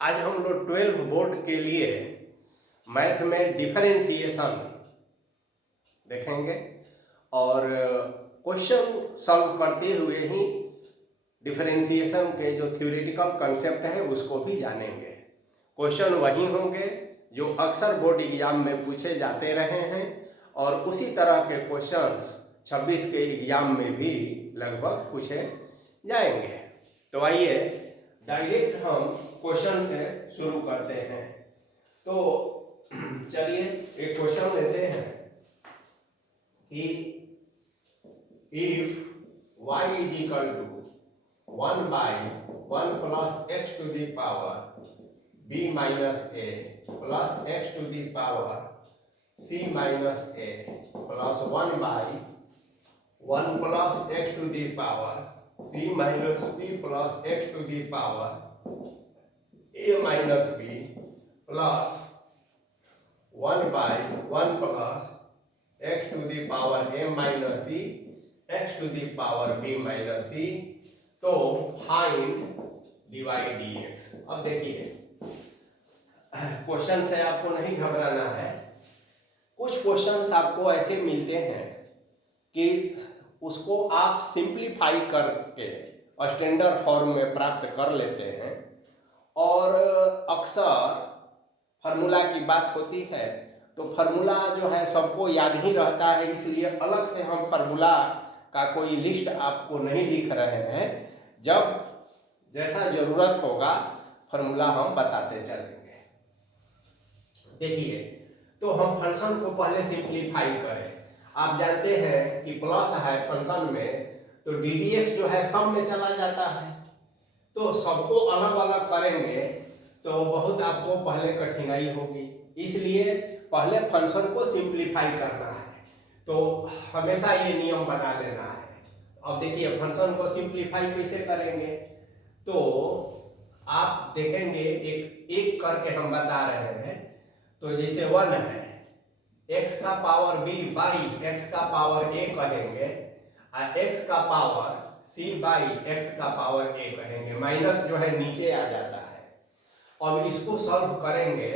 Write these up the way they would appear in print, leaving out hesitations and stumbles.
आज हम लोग 12 बोर्ड के लिए मैथ में डिफरेंशिएशन देखेंगे और क्वेश्चन सॉल्व करते हुए ही डिफरेंशिएशन के जो थ्योरेटिकल कंसेप्ट है उसको भी जानेंगे। क्वेश्चन वही होंगे जो अक्सर बोर्ड एग्जाम में पूछे जाते रहे हैं और उसी तरह के क्वेश्चंस 26 के एग्जाम में भी लगभग पूछे जाएंगे। तो आइए डायरेक्ट हम क्वेश्चन से शुरू करते हैं। तो चलिए एक क्वेश्चन लेते हैं कि if y is equal to 1 by 1 plus x to the power b minus a plus x to the power c minus a plus 1 by 1 plus x to the power c minus b plus x to the power a minus b plus 1 by 1 plus x to the power a minus c x to the power b minus c। तो find dy dx। अब देखिए question से आपको नहीं घबराना है। कुछ questions आपको ऐसे मिलते हैं कि उसको आप सिंप्लीफाई करके स्टैंडर्ड फॉर्म में प्राप्त कर लेते हैं और अक्सर फार्मूला की बात होती है तो फार्मूला जो है सबको याद ही रहता है, इसलिए अलग से हम फार्मूला का कोई लिस्ट आपको नहीं लिख रहे हैं। जब जैसा जरूरत होगा फार्मूला हम बताते चलेंगे। देखिए तो हम फंक्शन को पहले सिंप्लीफाई करें। आप जानते हैं कि प्लस है फंक्शन में तो डी डी एक्स जो है सब में चला जाता है, तो सबको अलग अलग करेंगे तो बहुत आपको पहले कठिनाई होगी, इसलिए पहले फंक्शन को सिंप्लीफाई करना है। तो हमेशा ये नियम बना लेना है। अब देखिए फंक्शन को सिंप्लीफाई कैसे करेंगे, तो आप देखेंगे एक एक करके हम बता रहे हैं। तो जैसे 1 है x का पावर b बाई x का पावर a कहेंगे और x का पावर c बाई x का पावर a कहेंगे। माइनस जो है नीचे आ जाता है। अब इसको सॉल्व करेंगे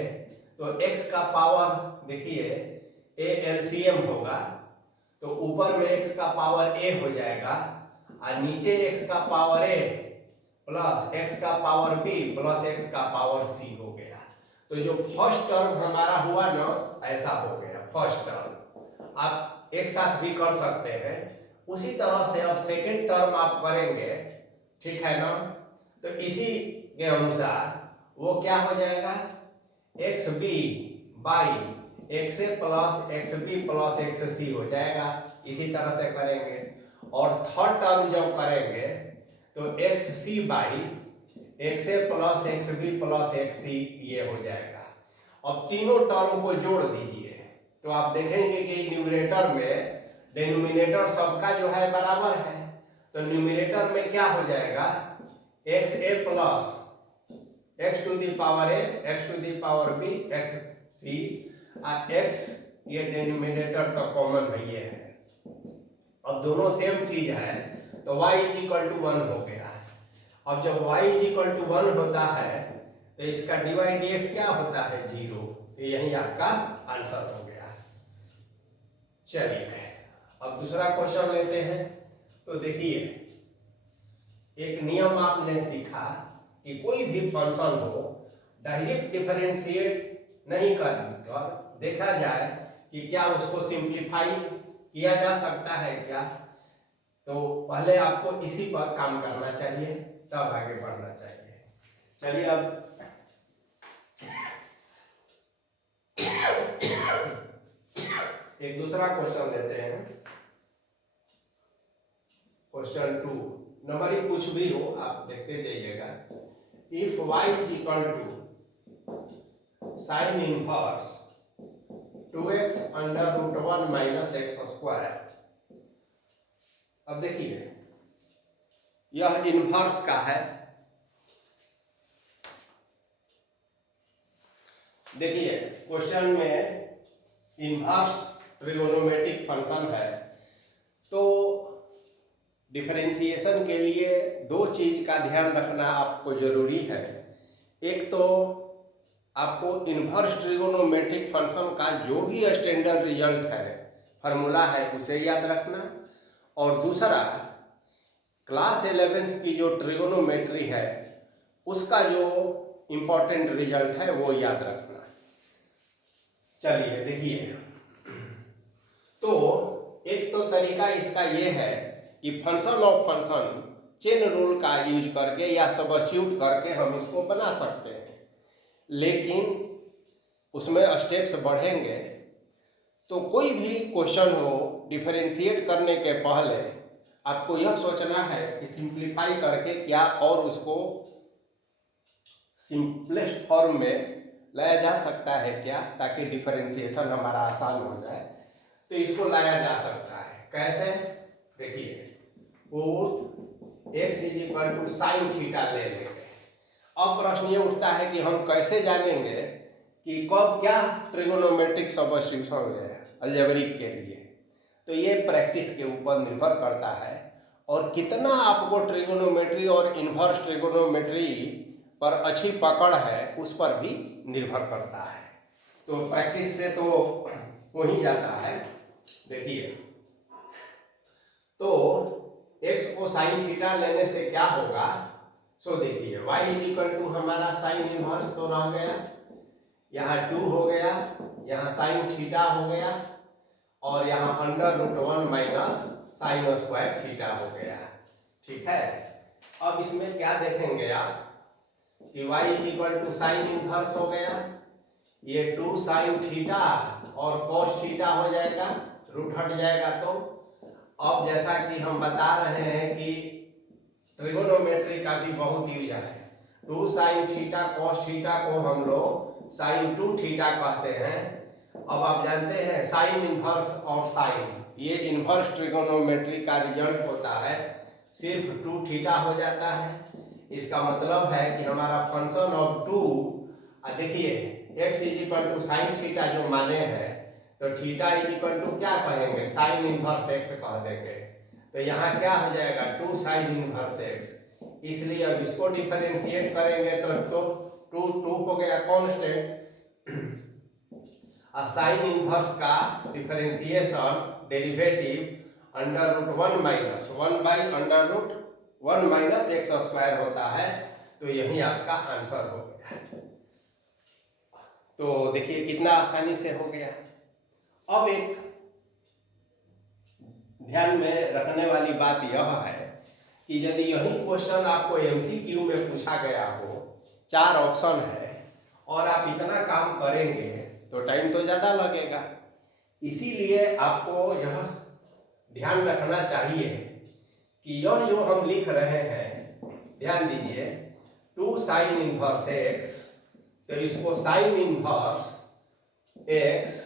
तो x का पावर देखिए a एलसीएम होगा तो ऊपर में x का पावर a हो जाएगा और नीचे x का पावर a प्लस x का पावर b प्लस x का पावर c हो गया। तो जो फर्स्ट टर्म हमारा हुआ ना ऐसा हो गया फर्स्ट टर्म। आप एक साथ भी कर सकते हैं। उसी तरह से अब सेकेंड टर्म आप करेंगे, ठीक है ना। तो इसी के अनुसार वो क्या हो जाएगा x b by x a plus x b plus x c हो जाएगा। इसी तरह से करेंगे और थर्ड टर्म जब करेंगे तो x c by x a plus x b plus x c ये हो जाएगा। अब तीनों टर्म को जोड़ दीजिए तो आप देखेंगे कि न्यूमरेटर में डिनोमिनेटर सबका जो है बराबर है, तो न्यूमरेटर में क्या हो जाएगा x a plus x to the power a x to the power b x c और एक्स ये डिनोमिनेटर तो कॉमन है ये है। अब दोनों सेम चीज है तो y इज इक्वल टू 1 हो गया। अब जब y इज इक्वल टू 1 होता है तो इसका dy dx क्या होता है 0। तो यही आपका आंसर हो गया। चलिए अब दूसरा क्वेश्चन लेते हैं। तो देखिए एक नियम आपने सीखा कि कोई भी फंक्शन हो डायरेक्ट डिफरेंशिएट नहीं कर देखा जाए कि क्या उसको सिंप्लीफाई किया जा सकता है क्या। तो पहले आपको इसी पर काम करना चाहिए तब आगे बढ़ना चाहिए। चलिए अब एक दूसरा क्वेश्चन लेते हैं। क्वेश्चन 2 नंबर ही कुछ भी हो आप देखते जाइएगा। If y is equal to sine inverse 2x under root 1 minus x square. अब देखिए यह इनवर्स का है। देखिए क्वेश्चन में इनवर्स ट्रिगोनोमेट्रिक फंक्शन है तो डिफरेंशिएशन के लिए दो चीज का ध्यान रखना आपको जरूरी है एक तो आपको इन्वर्स ट्रिगोनोमेट्रिक फंक्शन का जो भी स्टैंडर्ड रिजल्ट है, फार्मूला है, उसे याद रखना। और दूसरा क्लास 11th की जो ट्रिगोनोमेट्री है उसका जो इम्पोर्टेंट रिजल्ट है वो याद रखना। चलिए देखिए, तो एक तो तरीका इसका ये है कि function of function chain rule का यूज करके या सब्स्टिट्यूट करके हम इसको बना सकते हैं, लेकिन उसमें स्टेप्स बढ़ेंगे। तो कोई भी क्वेश्चन हो, डिफरेंशिएट करने के पहले आपको यह सोचना है कि सिंप्लीफाई करके क्या और उसको सिंपलेस्ट फॉर्म में लाया जा सकता है क्या, ताकि डिफरेंशिएशन हमारा आसान हो जाए। तो इसको लाया जा सकता है कैसे, देखिए, x is equal to sine theta ले लेंगे। अब प्रश्न ये उठता है कि हम कैसे जानेंगे कि कब क्या ट्रिगोनोमेट्रिक सब्स्टिट्यूशन ले अलजेब्रिक के लिए। तो ये प्रैक्टिस के ऊपर निर्भर करता है और कितना आपको ट्रिगोनोमेट्री और इन्वर्स ट्रिगोनोमेट्री पर अच्छी पकड़ है उस पर भी निर्भर करता है। तो प्रैक्टिस से तो हो ही जाता है। देखिए, तो x को साइन थीटा लेने से क्या होगा, सो देखिए y इज इक्वल टू हमारा साइन इनवर्स तो रह गया, यहाँ 2 हो गया, यहाँ साइन थीटा हो गया और यहाँ √1 माइनस साइन स्क्वायर थीटा हो गया। ठीक है, अब इसमें क्या देखेंगे आप कि y is equal to sine inverse हो गया, ये 2 साइन थीटा और कॉस थीटा हो जाएगा, रूट हट जाएगा। तो अब जैसा कि हम बता रहे हैं कि ट्रिगोनोमेट्री का भी बहुत यूज है, 2 साइन थीटा कॉस थीटा को हम लोग साइन 2 थीटा कहते हैं। अब आप जानते हैं साइन इनवर्स और साइन, ये इनवर्स ट्रिगोनोमेट्री का रिजल्ट होता है सिर्फ 2 थीटा हो जाता है। इसका मतलब है कि हमारा फंक्शन ऑफ 2, देखिए x is equal to sine theta जो माने हैं, तो थीटा इज इक्वल टू क्या कहेंगे, साइन इनवर्स x कह देंगे। तो यहाँ क्या हो जाएगा, 2 साइन इनवर्स x। इसलिए अब इसको डिफरेंशिएट करेंगे तो 2 हो गया कांस्टेंट। साइन इनवर्स का differentiation derivative √1 minus 1/√1 minus x square होता है। तो यही आपका आंसर हो गया। तो देखिए कितना आसानी से हो गया। अब एक ध्यान में रखने वाली बात यह है कि यदि यही क्वेश्चन आपको MCQ में पूछा गया हो, 4 ऑप्शन है और आप इतना काम करेंगे तो टाइम तो ज़्यादा लगेगा। इसीलिए आपको यह ध्यान रखना चाहिए कि यह जो हम लिख रहे हैं, ध्यान दीजिए, 2 साइन इनवर्स x, तो इसको sign inverse x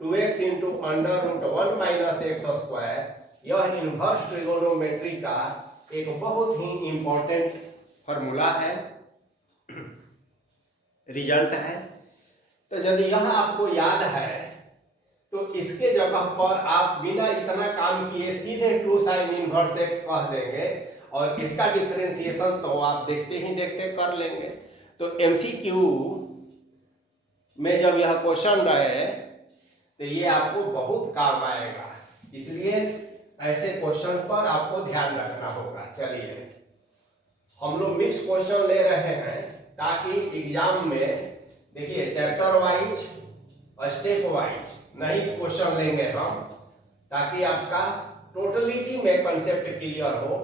2x into √1 minus x square, यह इनवर्स ट्रिगोनोमेट्री का एक बहुत ही इंपॉर्टेंट फॉर्मूला है, रिजल्ट है। तो यदि यह आपको याद है तो इसके जगह पर आप बिना इतना काम किए सीधे 2 साइन इनवर्स x कह देंगे और इसका डिफरेंशिएशन तो आप देखते ही देखते कर लेंगे। तो MCQ में जब यह क्वेश्चन रहे तो ये आपको बहुत काम आएगा, इसलिए ऐसे क्वेश्चन पर आपको ध्यान रखना होगा। चलिए, हम लोग मिक्स क्वेश्चन ले रहे हैं ताकि एग्जाम में देखिए चैप्टर वाइज स्टेप वाइज नहीं क्वेश्चन लेंगे हम, ताकि आपका टोटलिटी में कंसेप्ट क्लियर हो,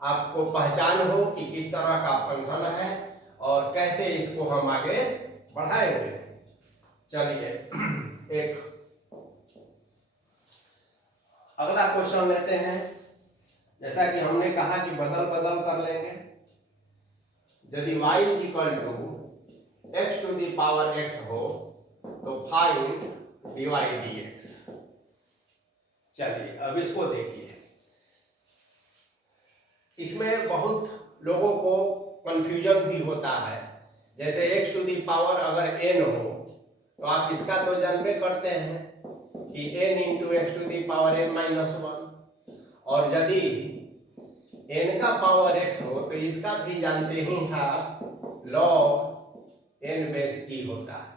आपको पहचान हो कि किस तरह का फंक्शन है और कैसे इसको हम आगे बढ़ाएंगे। चलिए एक अगला क्वेश्चन लेते हैं। जैसा कि हमने कहा कि बदल बदल कर लेंगे। यदि y is equal to x to the power x हो तो फाइंड dy dx। चलिए अब इसको देखिए, इसमें बहुत लोगों को कंफ्यूजन भी होता है। जैसे x टू द पावर अगर n हो तो आप इसका तो जानते करते हैं कि n into x to the power n-1, और यदि n का पावर x हो तो इसका भी जानते ही हैं आप log n बेस e होता है।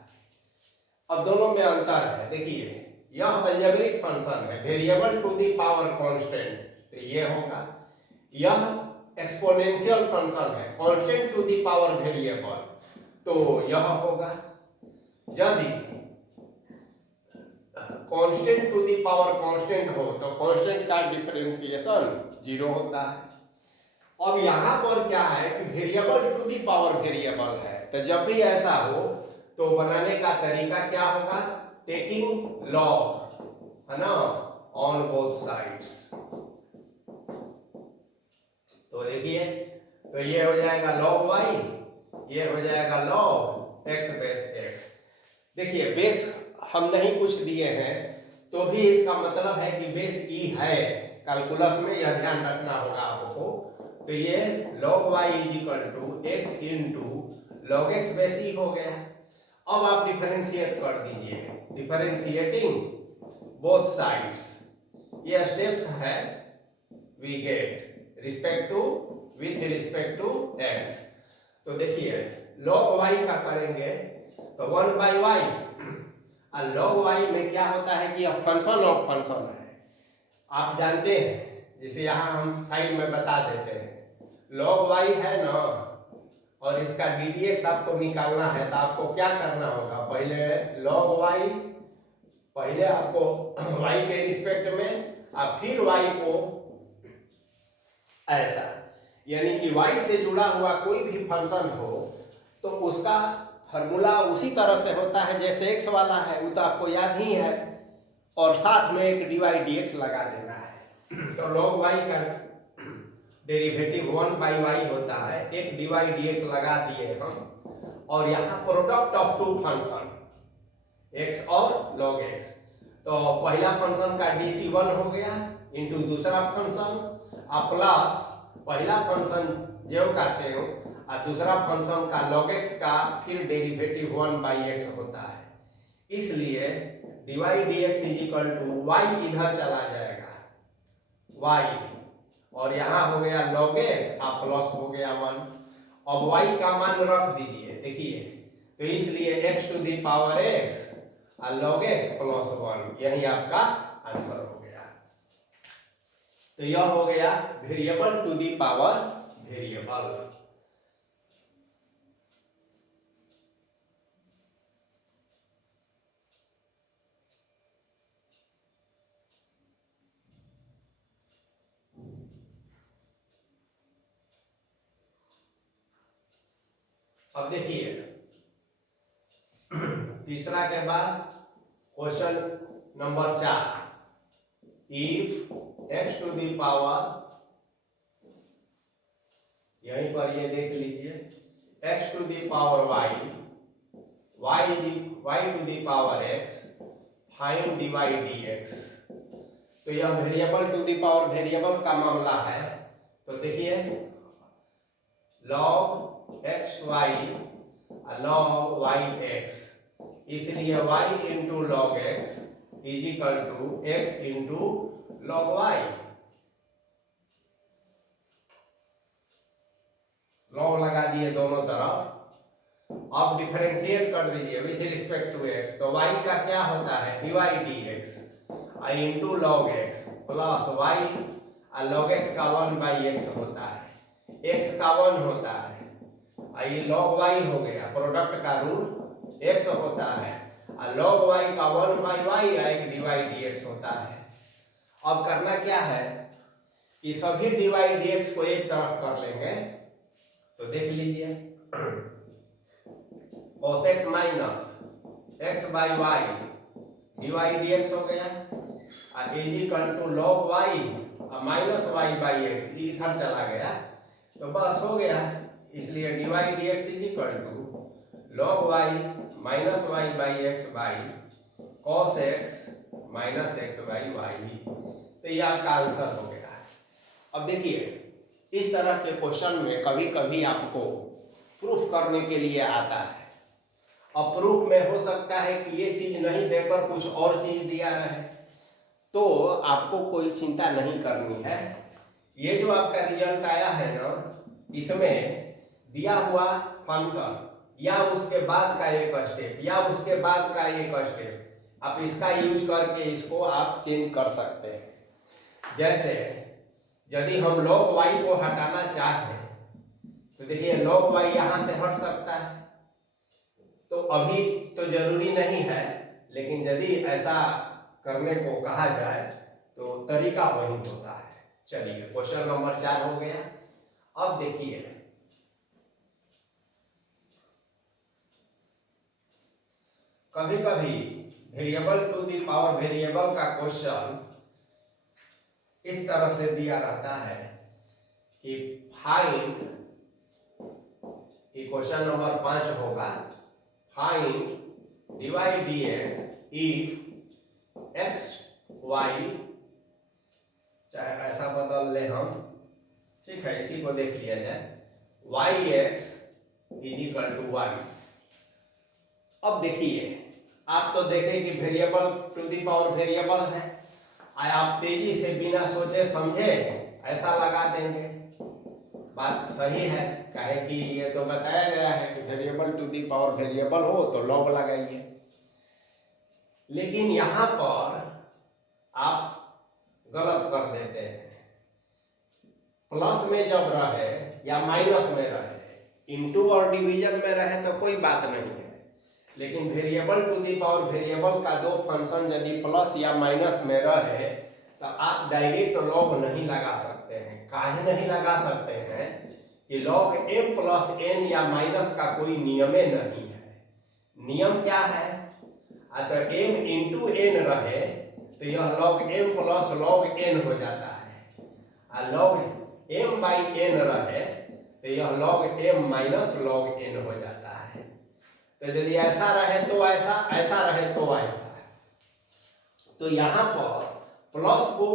अब दोनों में अंतर है, देखिए यह अलजेब्रिक फंक्शन है variable to the power constant, तो ये होगा। यह एक्सपोनेंशियल फंक्शन है constant to the power variable, तो यह होगा। यदि constant to the power constant हो तो कांस्टेंट का डिफरेंशिएशन 0 होता है। अब यहाँ पर क्या है कि variable to the power variable है, तो जब भी ऐसा हो तो बनाने का तरीका क्या होगा, टेकिंग लॉग, है ना, ऑन बोथ साइड्स। तो देखिए, तो ये हो जाएगा log y, ये हो जाएगा log x बेस x। देखिए बेस हम नहीं कुछ दिए हैं तो भी इसका मतलब है कि बेस e है, कैलकुलस में यह ध्यान रखना होगा आपको। तो ये log y is equal to x into log x base e हो गया। अब आप डिफरेंशिएट कर दीजिए, डिफरेंशिएटिंग बोथ साइड्स, ये स्टेप्स है we get respect to with respect to x। तो देखिए log y का करेंगे तो 1/y, और log y में क्या होता है कि यह फंक्शन ऑफ फंक्शन है, आप जानते हैं। जैसे यहाँ हम साइड में बता देते हैं, log y है ना, और इसका ddx आपको निकालना है तो आपको क्या करना होगा, पहले log y, पहले आपको y के रिस्पेक्ट में और फिर y को ऐसा, यानी कि y से जुड़ा हुआ कोई भी फंक्शन हो तो उसका फॉर्मूला उसी तरह से होता है जैसे x वाला है, वो तो आपको याद ही है, और साथ में एक dy dx लगा देना है। तो log y का डेरिवेटिव 1/y होता है, एक dy dx लगा दिए हम, और यहाँ product of two function x और log x, तो पहला फंक्शन का dc1 हो गया इंटू दूसरा फंक्शन, प्लस पहला फंक्शन जो कहते हो और दूसरा फंक्शन का log x का फिर डेरिवेटिव 1/x होता है। इसलिए dy dx is equal to y इधर चला जाएगा y, और यहाँ हो गया log x और प्लस हो गया 1। अब y का मान रख दीजिए, देखिए, तो इसलिए x to the power x और log x प्लस 1, यही आपका आंसर हो गया। तो यह हो गया variable to the power variable. अब देखिए तीसरा के बाद question number 4, if x to the power, यहीं पर ये देख लीजिए, x to the power y to the power x, find dy dx। तो यह variable to the power variable का मामला है। तो देखिए log xy log yx, इसलिए y into log x is equal to x into log y। log लगा दिए दोनों तरफ, अब डिफरेंशिएट कर दीजिए विथ रिस्पेक्ट टू x, तो y का क्या होता है dy dx i into log x plus y और log x का 1/x होता है, x का 1 होता है, ये log y हो गया, प्रोडक्ट का रूल x होता है, और log y का 1/y एक dy dx होता है। अब करना क्या है कि सभी dy dx को एक तरफ कर लेंगे, तो देख लीजिए cos x minus x/y dy dx हो गया, और is equal to log y और माइनस y/x इधर चला गया, तो बस हो गया। इसलिए dy dx is equal to log y minus y/x by cos x minus x/y। तो ये आपका आंसर हो गया। अब देखिए इस तरह के क्वेश्चन में कभी कभी आपको प्रूफ करने के लिए आता है। अब प्रूफ में हो सकता है कि ये चीज नहीं देकर कुछ और चीज दिया है, तो आपको कोई चिंता नहीं करनी है। ये जो आपका रिजल्ट आया है ना, इसमें दिया हुआ फंक्शन या उसके बाद का एक स्टेप या उसके बाद का एक स्टेप आप इसका यूज करके इसको आप चेंज कर सकते हैं। जैसे यदि हम log y को हटाना चाहें तो देखिए log y यहाँ से हट सकता है, तो अभी तो जरूरी नहीं है, लेकिन यदि ऐसा करने को कहा जाए तो तरीका वही होता है। चलिए क्वेश्चन नंबर 4 हो गया। अब देखिए कभी कभी variable to the power variable का क्वेश्चन इस तरह से दिया रहता है कि फाइंड, क्वेश्चन नंबर 5 होगा, find dy dx if x y, चाहे ऐसा बदल ले हम, ठीक है, इसी को देख लिया जाए, yx = 1। अब देखिए आप तो देखें कि variable to the power variable है, आप तेजी से बिना सोचे समझे ऐसा लगा देंगे, बात सही है, काहे कि ये तो बताया गया है कि variable to the power variable हो तो लॉग लगाइए। लेकिन यहाँ पर आप गलत कर देते हैं, प्लस में जब रहे या माइनस में रहे, इनटू और डिवीजन में रहे तो कोई बात नहीं है, लेकिन variable to the power variable का दो फंक्शन यदि प्लस या माइनस में रहे तो आप डायरेक्ट लॉग नहीं लगा सकते हैं। काहे नहीं लगा सकते हैं कि log m प्लस n या माइनस का कोई नियम नहीं है। नियम क्या है, अगर m इंटू n रहे तो यह log m plus log n हो जाता है, और log m बाई n रहे तो यह log m minus log n हो जाता है। तो यदि ऐसा रहे तो ऐसा, ऐसा रहे तो ऐसा, तो यहाँ पर प्लस को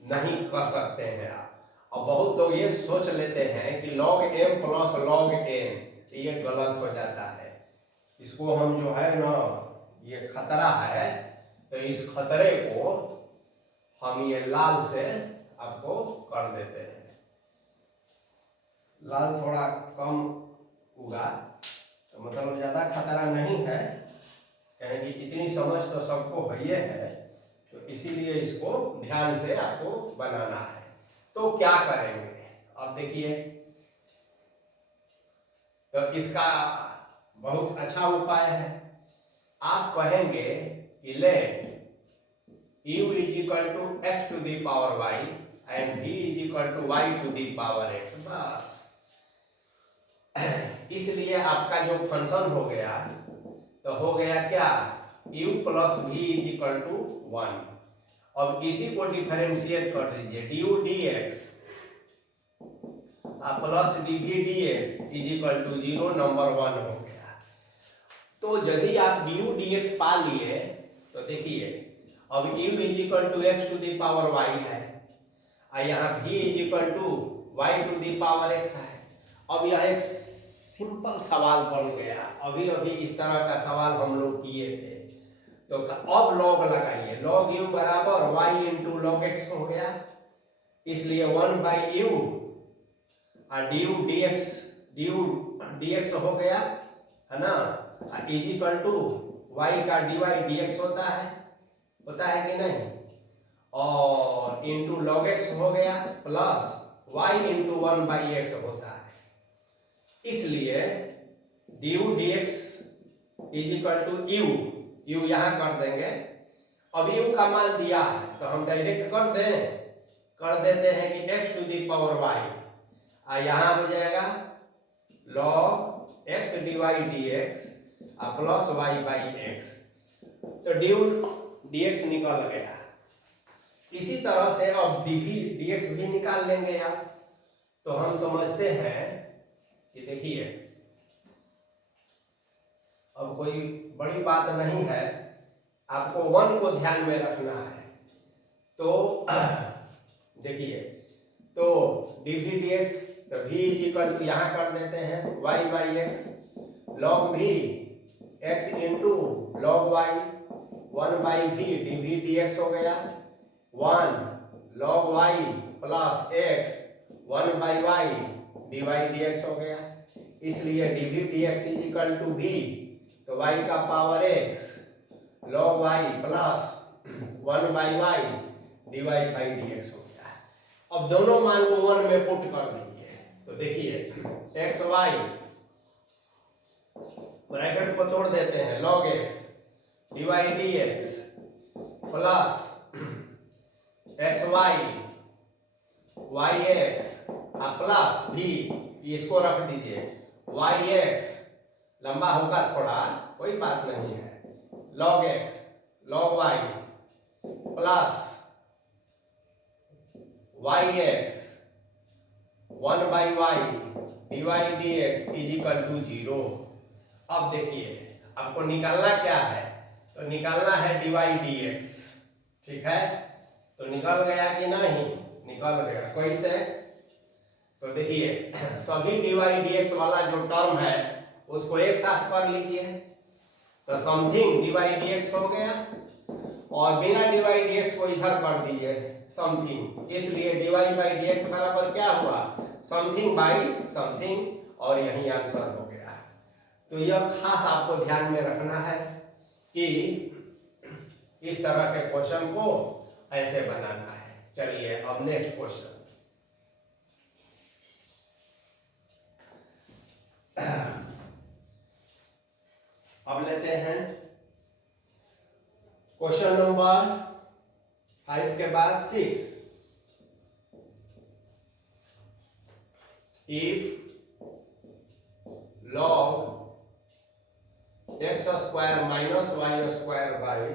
नहीं कर सकते हैं आप। और बहुत लोग ये सोच लेते हैं कि log m plus log n, ये गलत हो जाता है। इसको हम जो है ना, ये खतरा है, तो इस खतरे को हम ये लाल से आपको कर देते हैं। लाल थोड़ा कम होगा तो मतलब ज्यादा खतरा नहीं है, क्योंकि इतनी समझ तो सबको है है, तो इसीलिए इसको ध्यान से आपको बनाना है। तो क्या करेंगे, अब देखिए, तो इसका बहुत अच्छा उपाय है। आप कहेंगे कि let u = x to the power y and v = y to the power x, बस। इसलिए आपका जो फंक्शन हो गया तो हो गया क्या, u प्लस v = 1। अब इसी को डिफरेंशिएट कर दीजिए, du dx plus dv dx = 0, number 1 हो गया। तो यदि आप du dx पा लिए तो देखिए अब u = x to the power y है, और यहाँ v = y to the power x है। अब यह एक सिंपल सवाल बन गया, अभी अभी इस तरह का सवाल हम लोग किए थे। तो अब लॉग लगाइए, log u बराबर y इंटू log x हो गया, इसलिए 1/u और du dx हो गया, है ना, = y का dy dx होता है कि नहीं, और इंटू log x हो गया प्लस y इंटू 1/x होता है। इसलिए du dx = u यहाँ कर देंगे। अब u का मान दिया है तो हम डायरेक्ट कर देते हैं कि x to the power y, और यहाँ हो जाएगा log x dy dx plus y/x, तो du dx निकल गया। इसी तरह से अब dv dx भी निकाल लेंगे आप। तो हम समझते हैं कि देखिए अब कोई बड़ी बात नहीं है, आपको 1 को ध्यान में रखना है। तो देखिए, तो dv dx, तो v यहाँ कर देते हैं y/x, log v x into log y, 1/v dv dx हो गया, 1 log y plus x 1/y d y d x हो गया, इसलिए d v d x is equal to d, तो वाई का power x log y plus 1/y d y by d x हो गया। अब दोनों मान को 1 में पुट कर दीजिए, तो देखिए एक्स वाई ब्रैकेट को तोड़ देते हैं, log x d y d x plus x y y x plus भी, इसको रख दीजिए वाई एक्स लंबा होगा थोड़ा, कोई बात नहीं है, log x log y plus y x 1/y d y d x is equal to 0। अब देखिए आपको निकालना क्या है, तो निकालना है डी वाई डी एक्स, ठीक है, तो निकल गया कि नहीं, निकल गया, कैसे, तो देखिए सभी डी वाई डी एक्स वाला जो टर्म है उसको एक साथ कर लीजिए, तो something d y d x हो गया, और बिना डी वाई डी एक्स को इधर कर दीजिए समथिंग, इसलिए d y by d x बराबर क्या हुआ, समथिंग बाई समथिंग, और यही आंसर हो गया। तो यह खास आपको ध्यान में रखना है कि इस तरह के क्वेश्चन को ऐसे बनाना है। चलिए अब नेक्स्ट क्वेश्चन, अब लेते हैं क्वेश्चन नंबर 5 के बाद 6। If log x square minus y square by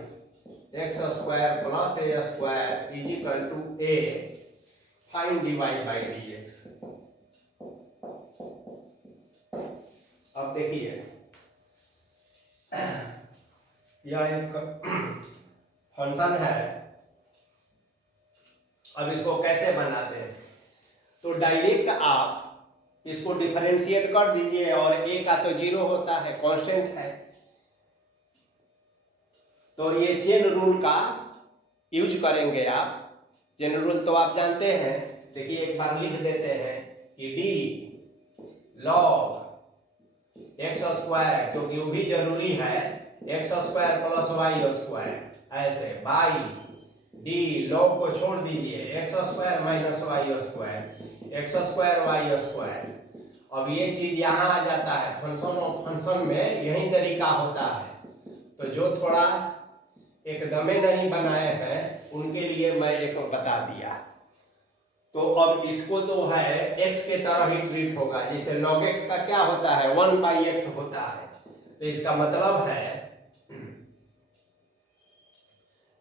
x square plus a square is equal to a, find d y by d x. अब देखिए यह एक फंक्शन है, अब इसको कैसे बनाते हैं, तो डायरेक्ट आप इसको डिफरेंशिएट कर दीजिए, और ए का तो 0 होता है, कांस्टेंट है, तो ये चेन रूल का यूज करेंगे आप। चेन रूल तो आप जानते हैं, देखिए एक बार लिख देते हैं कि डी लॉग एक्स स्क्वायर, क्योंकि वो भी जरूरी है, x square plus y square, ऐसे बाई डी लॉग को छोड़ दीजिए x square minus y square x square y square. अब ये चीज यहाँ आ जाता है, फंक्शन और फंक्शन में यही तरीका होता है, तो जो थोड़ा एकदमे नहीं बनाए हैं उनके लिए मैं एक बता दिया। तो अब इसको तो है x के तरह ही ट्रीट होगा, जैसे log x का क्या होता है 1/x होता है, तो इसका मतलब है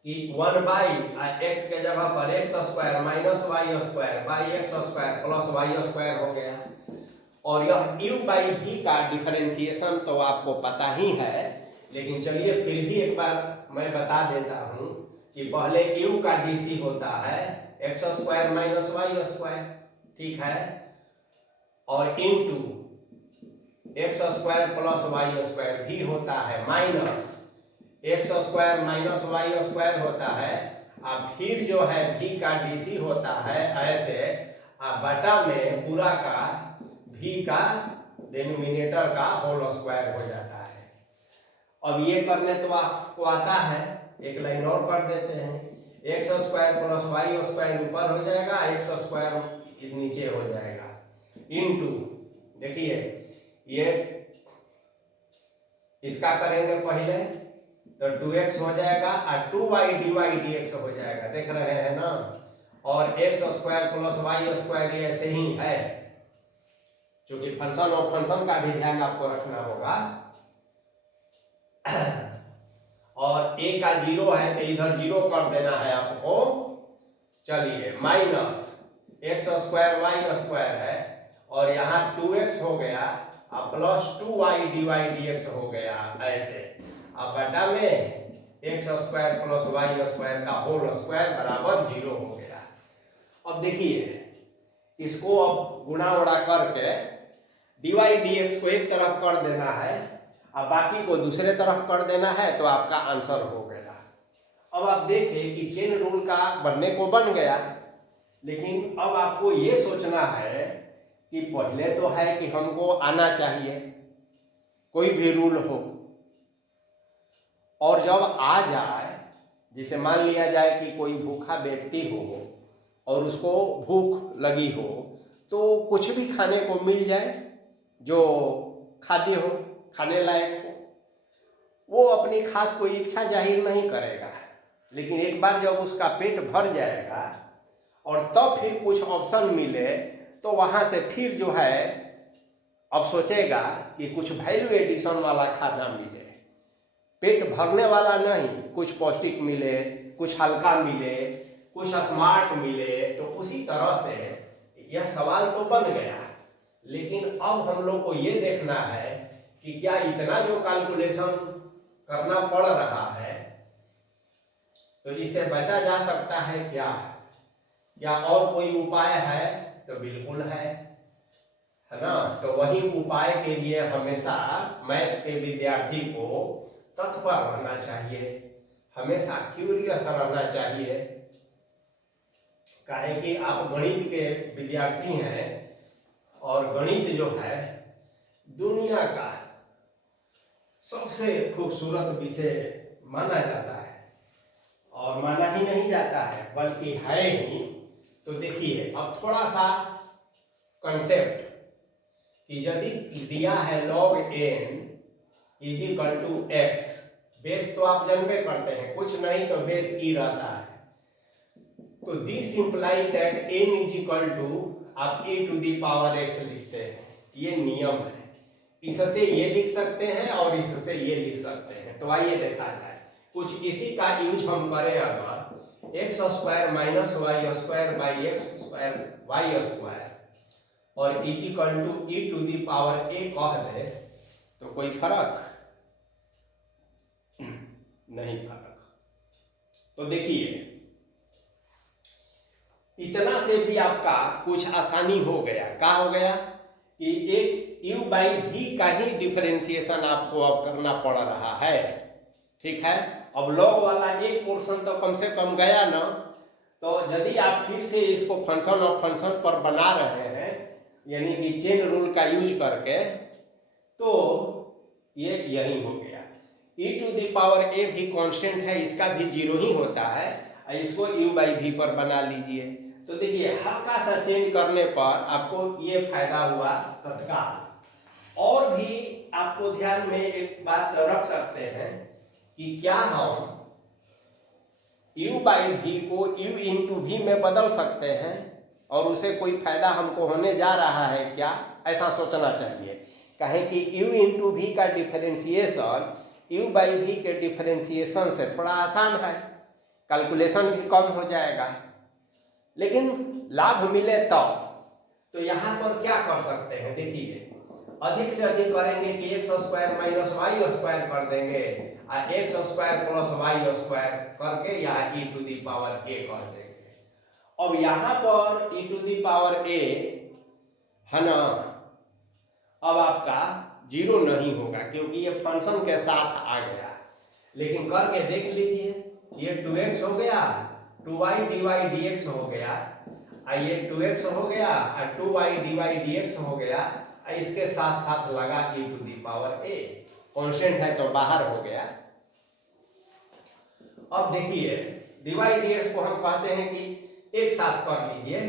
कि 1/x के जगह पर x square minus y square by x square plus y square हो गया। और यह u बाई v का डिफरेंशिएशन तो आपको पता ही है, लेकिन चलिए फिर भी एक बार मैं बता देता हूं कि पहले u का dc होता है x square minus y square, ठीक है, और into x square plus y square भी होता है, minus x square minus y square होता है, और फिर जो है v का dc होता है ऐसे, बटा में पूरा का v का डिनोमिनेटर का होल स्क्वायर हो जाता है। अब ये करने तो आपको आता है, एक लाइन और कर देते हैं, x square plus y square ऊपर हो जाएगा, एक्स स्क्वायर नीचे हो जाएगा, इनटू देखिए ये इसका करेंगे पहले तो 2x हो जाएगा और 2y dx हो जाएगा, देख रहे हैं ना, और x square plus y square ये ऐसे ही है, क्योंकि फंक्शन और फंक्शन का भी ध्यान आपको रखना होगा। और a का 0 है तो इधर 0 कर देना है आपको। चलिए minus x square y square है, और यहाँ 2x हो गया और प्लस 2y dx हो गया ऐसे, अब बटा में x square plus y square का होल स्क्वायर बराबर 0 हो गया। अब देखिए इसको अब गुणा उड़ा करके dy dx को एक तरफ कर देना है और बाकी को दूसरे तरफ कर देना है, तो आपका आंसर हो गया। अब आप देखें कि चेन रूल का बनने को बन गया, लेकिन अब आपको ये सोचना है कि पहले तो है कि हमको आना चाहिए, कोई भी रूल हो, और जब आ जाए, जैसे मान लिया जाए कि कोई भूखा व्यक्ति हो और उसको भूख लगी हो, तो कुछ भी खाने को मिल जाए जो खाद्य हो, खाने लायक हो, वो अपनी खास कोई इच्छा जाहिर नहीं करेगा। लेकिन एक बार जब उसका पेट भर जाएगा और तब फिर कुछ ऑप्शन मिले तो वहाँ से फिर जो है अब सोचेगा कि कुछ वैल्यू एडिशन वाला खाना मिले, पेट भरने वाला नहीं, कुछ पौष्टिक मिले, कुछ हल्का मिले, कुछ स्मार्ट मिले। तो उसी तरह से यह सवाल तो बन गया, लेकिन अब हम लोग को ये देखना है कि क्या इतना जो कैलकुलेशन करना पड़ रहा है तो इससे बचा जा सकता है क्या, या और कोई उपाय है? तो बिल्कुल है ना। तो वही उपाय के लिए हमेशा मैथ के विद्यार्थी को तत्पर रहना चाहिए, हमेशा क्यूरियस रहना चाहिए। काहे कि आप गणित के विद्यार्थी हैं और गणित जो है दुनिया का सबसे खूबसूरत विषय माना जाता है, और माना ही नहीं जाता है बल्कि है ही। तो देखिए अब थोड़ा सा कंसेप्ट कि यदि दिया है log n is equal to x, base तो आप जानते करते हैं, कुछ नहीं तो बेस e रहता है, तो this implies that n is equal to आप e to the power x लिखते हैं, ये नियम है। इससे ये लिख सकते हैं और इससे ये लिख सकते हैं। तो आइए देखा जाए, कुछ इसी का यूज हम करें अगर x square minus y square by x square y square और is equal to e to the power a कह दे तो कोई फर्क नहीं फर्क। तो देखिए इतना से भी आपका कुछ आसानी हो गया। क्या हो गया कि एक u बाई v का ही डिफरेंशिएशन आपको अब करना पड़ रहा है, ठीक है। अब लॉग वाला एक पोर्शन तो कम से कम गया ना। तो यदि आप फिर से इसको फंक्शन ऑफ फंक्शन पर बना रहे हैं यानी कि चेन रूल का यूज करके, तो ये यही हो गया। e to the power a भी कांस्टेंट है, इसका भी जीरो ही होता है, इसको u बाई v पर बना लीजिए। तो देखिए हल्का सा चेंज करने पर आपको ये फायदा हुआ तत्काल। और भी आपको ध्यान में एक बात रख सकते हैं कि क्या हम u बाई v को u इंटू v में बदल सकते हैं और उसे कोई फायदा हमको होने जा रहा है क्या, ऐसा सोचना चाहिए। कहें कि u इंटू v का डिफरेंशिएशन u बाई v के डिफरेंशिएशन से थोड़ा आसान है, कैलकुलेशन भी कम हो जाएगा, लेकिन लाभ मिले तब। तो यहाँ पर क्या कर सकते हैं, देखिए अधिक से अधिक करेंगे कि x square minus y square कर देंगे और x square plus y square करके यहाँ ई टू दी पावर ए कर देंगे। अब यहाँ पर ई टू दी पावर ए है ना, अब आपका जीरो नहीं होगा क्योंकि ये फंक्शन के साथ आ गया। लेकिन करके देख लीजिए, ये 2x हो गया, 2y dy dx हो गया, ये 2x हो गया और 2y dy dx हो गया, इसके साथ साथ लगा e to the power a, constant है तो बाहर हो गया। अब देखिए dy dx को हम कहते हैं कि एक साथ कर लीजिए,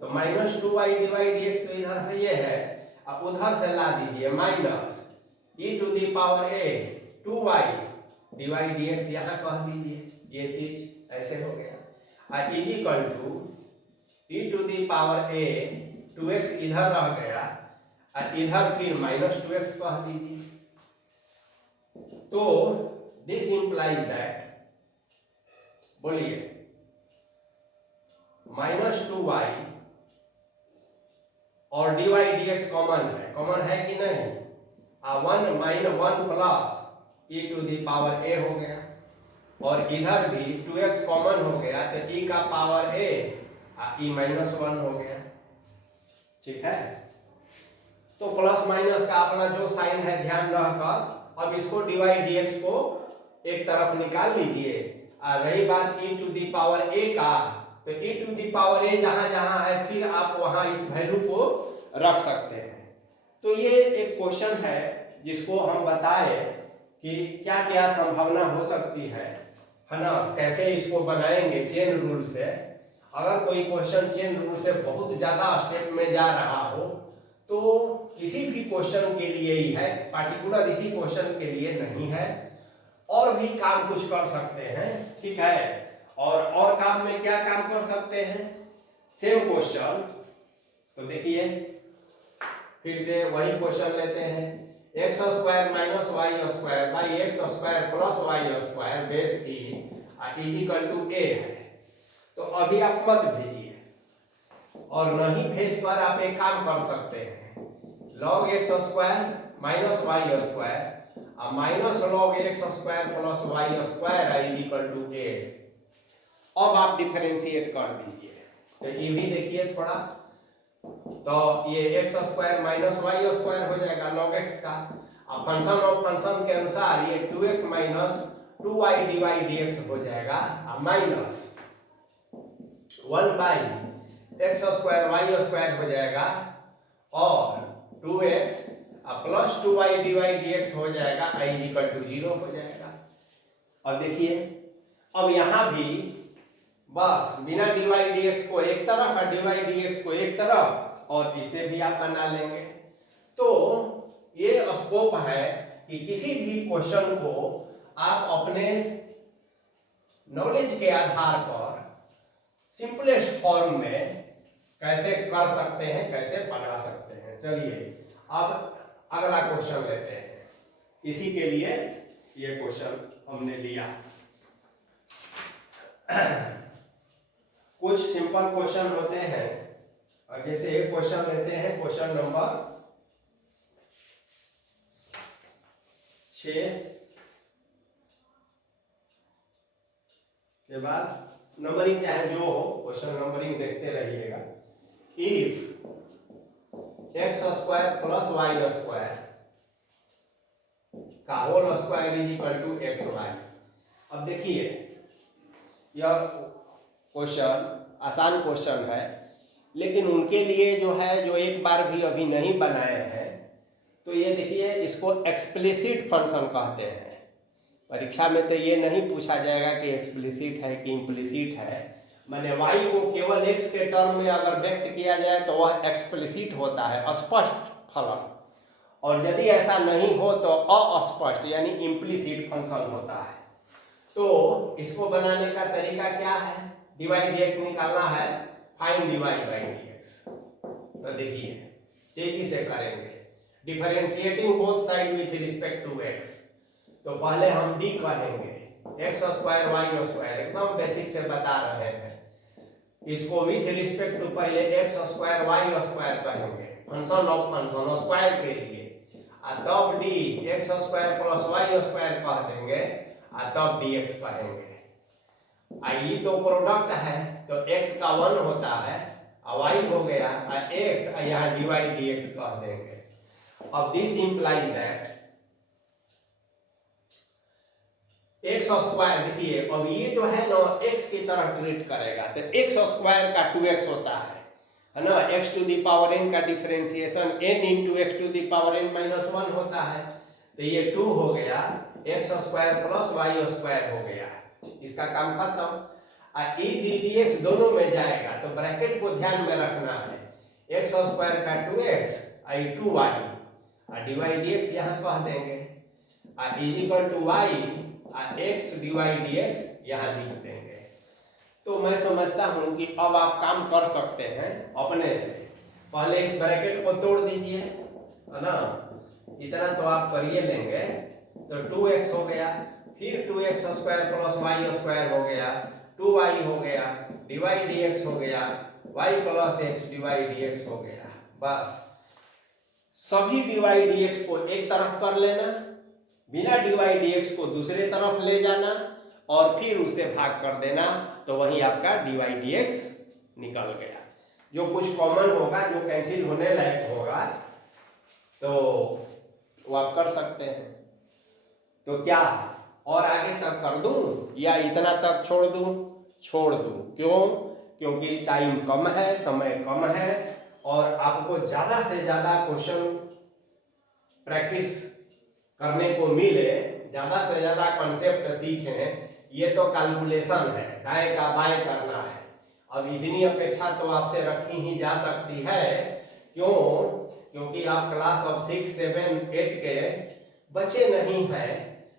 तो माइनस 2y dy dx तो इधर है, ये है, अब उधर से ला दीजिए minus e to the power a 2y dy dx यहाँ कह दीजिए, ये चीज ऐसे हो गया। और is equal to e to the power a 2x इधर रह गया और इधर फिर माइनस 2x कह दीजिए। तो दिस इंप्लाइज दैट, बोलिए माइनस 2y और dy dx कॉमन है कि नहीं, 1 minus 1 plus e to the power a हो गया, और इधर भी 2x कॉमन हो गया तो e का पावर a और e माइनस 1 हो गया, ठीक है। तो प्लस माइनस का अपना जो साइन है ध्यान रखकर अब इसको dy dx को एक तरफ निकाल लीजिए। और रही बात e to the power a का, तो e to the power a जहां जहां है फिर आप वहां इस वैल्यू को रख सकते हैं। तो ये एक क्वेश्चन है जिसको हम बताए कि क्या क्या संभावना हो सकती है ना, कैसे इसको बनाएंगे चेन रूल से। अगर कोई क्वेश्चन चेन रूल से बहुत ज़्यादा स्टेप में जा रहा हो तो किसी भी क्वेश्चन के लिए ही है, पार्टिकुलर इसी क्वेश्चन के लिए नहीं है, और भी काम कुछ कर सकते हैं, ठीक है। और काम में क्या काम कर सकते हैं, सेम क्वेश्चन, तो देखिए फिर से वही क्वेश्चन लेते हैं, x square minus y square by x square plus y square base e is equal to a है। तो अभी आप मत भेजिए, और नहीं भेज कर आप एक काम कर सकते हैं, log x square minus y square minus log x square plus y square is equal to a. अब आप डिफरेंशिएट कर दीजिए, तो ये भी देखिए थोड़ा, तो ये x square minus y square हो जाएगा लॉग एक्स का, अब फंक्शन ऑफ फंक्शन के अनुसार ये 2x minus 2y divide dx हो जाएगा, minus 1 by x square y square हो जाएगा, और 2x plus 2y divide dx हो जाएगा, i इज इक्वल टू 0 हो जाएगा। अब देखिए, अब यहाँ भी बस बिना डिवाइड dx को एक तरफ और डिवाइड dx को एक तरफ, और इसे भी आप बना लेंगे। तो ये स्कोप है कि किसी भी क्वेश्चन को आप अपने नॉलेज के आधार पर सिंपलेस्ट फॉर्म में कैसे कर सकते हैं, कैसे बना सकते हैं। चलिए अब अगला क्वेश्चन लेते हैं, इसी के लिए ये क्वेश्चन हमने लिया। कुछ सिंपल क्वेश्चन होते हैं, और जैसे एक क्वेश्चन लेते हैं, क्वेश्चन नंबर 6 के बाद नंबरिंग चाहे जो हो, क्वेश्चन नंबरिंग देखते रहिएगा। If x square plus y square का whole square is equal to x y. अब देखिए यह क्वेश्चन आसान क्वेश्चन है, लेकिन उनके लिए जो है, जो एक बार भी अभी नहीं बनाए हैं, तो ये देखिए इसको एक्सप्लिसिट फंक्शन कहते हैं। परीक्षा में तो ये नहीं पूछा जाएगा कि एक्सप्लिसिट है कि इम्प्लिसिट है, माने y को केवल x के टर्म में अगर व्यक्त किया जाए तो वह एक्सप्लिसिट होता है, स्पष्ट फलन, और यदि ऐसा नहीं हो तो अस्पष्ट यानी इम्प्लिसिट फंक्शन होता है। तो इसको बनाने का तरीका क्या है, डिवाइड dx निकालना है, फाइंड डिवाइड बाई dx। तो देखिए तेजी से करेंगे, differentiating both side with respect to x। तो पहले हम d कहेंगे, एक्स स्क्वायर वाई स्क्वायर एकदम बेसिक से बता रहे हैं, इसको विथ रिस्पेक्ट टू पहले एक्स स्क्वायर वाई स्क्वायर कहेंगे, फंक्शन ऑफ फंक्शन स्क्वायर के लिए, और तब d x square plus y square कह देंगे, और तब dx कहेंगे। ये तो प्रोडक्ट है, तो x का 1 होता है, और y हो गया, और x यहाँ डिवाइड dx कह देंगे। अब this implies that x square, देखिए अब ये जो है ना x की तरह ट्रीट करेगा, तो एक्स स्क्वायर का 2x होता है ना, x to the power n का differentiation n into x to the power n minus 1 होता है, तो ये 2 हो गया, x square plus y square हो गया, इसका काम खत्म। और ई डी डी एक्स दोनों में जाएगा, तो ब्रैकेट को ध्यान में रखना है, एक्स स्क्वायर का 2x और 2y, और डिवाइड dx यहाँ कह देंगे, और इज इक्वल टू y और x डिवाइड dx यहाँ लिख देंगे। तो मैं समझता हूँ कि अब आप काम कर सकते हैं अपने से। पहले इस ब्रैकेट को तोड़ दीजिए, है ना, इतना तो आप करिए लेंगे, तो 2x हो गया, फिर 2x square plus y square हो गया, 2y हो गया, डिवाइड dx हो गया, y plus x divide dx हो गया। बस सभी डिवाइड dx को एक तरफ कर लेना, बिना डिवाइड dx को दूसरे तरफ ले जाना, और फिर उसे भाग कर देना, तो वही आपका डिवाइड dx निकल गया। जो कुछ कॉमन होगा, जो कैंसिल होने लायक होगा, तो वो आप कर सकते हैं। तो क्या और आगे तक कर दूं या इतना तक छोड़ दूं? छोड़ दूं। क्यों? क्योंकि टाइम कम है, समय कम है, और आपको ज़्यादा से ज़्यादा क्वेश्चन प्रैक्टिस करने को मिले, ज़्यादा से ज़्यादा कंसेप्ट सीखें। ये तो कैलकुलेशन है, दाएं का बाएं करना है। अब इतनी अपेक्षा तो आपसे रखी ही जा सकती है। क्यों? क्योंकि आप क्लास ऑफ 6, 7, 8 के बच्चे नहीं हैं,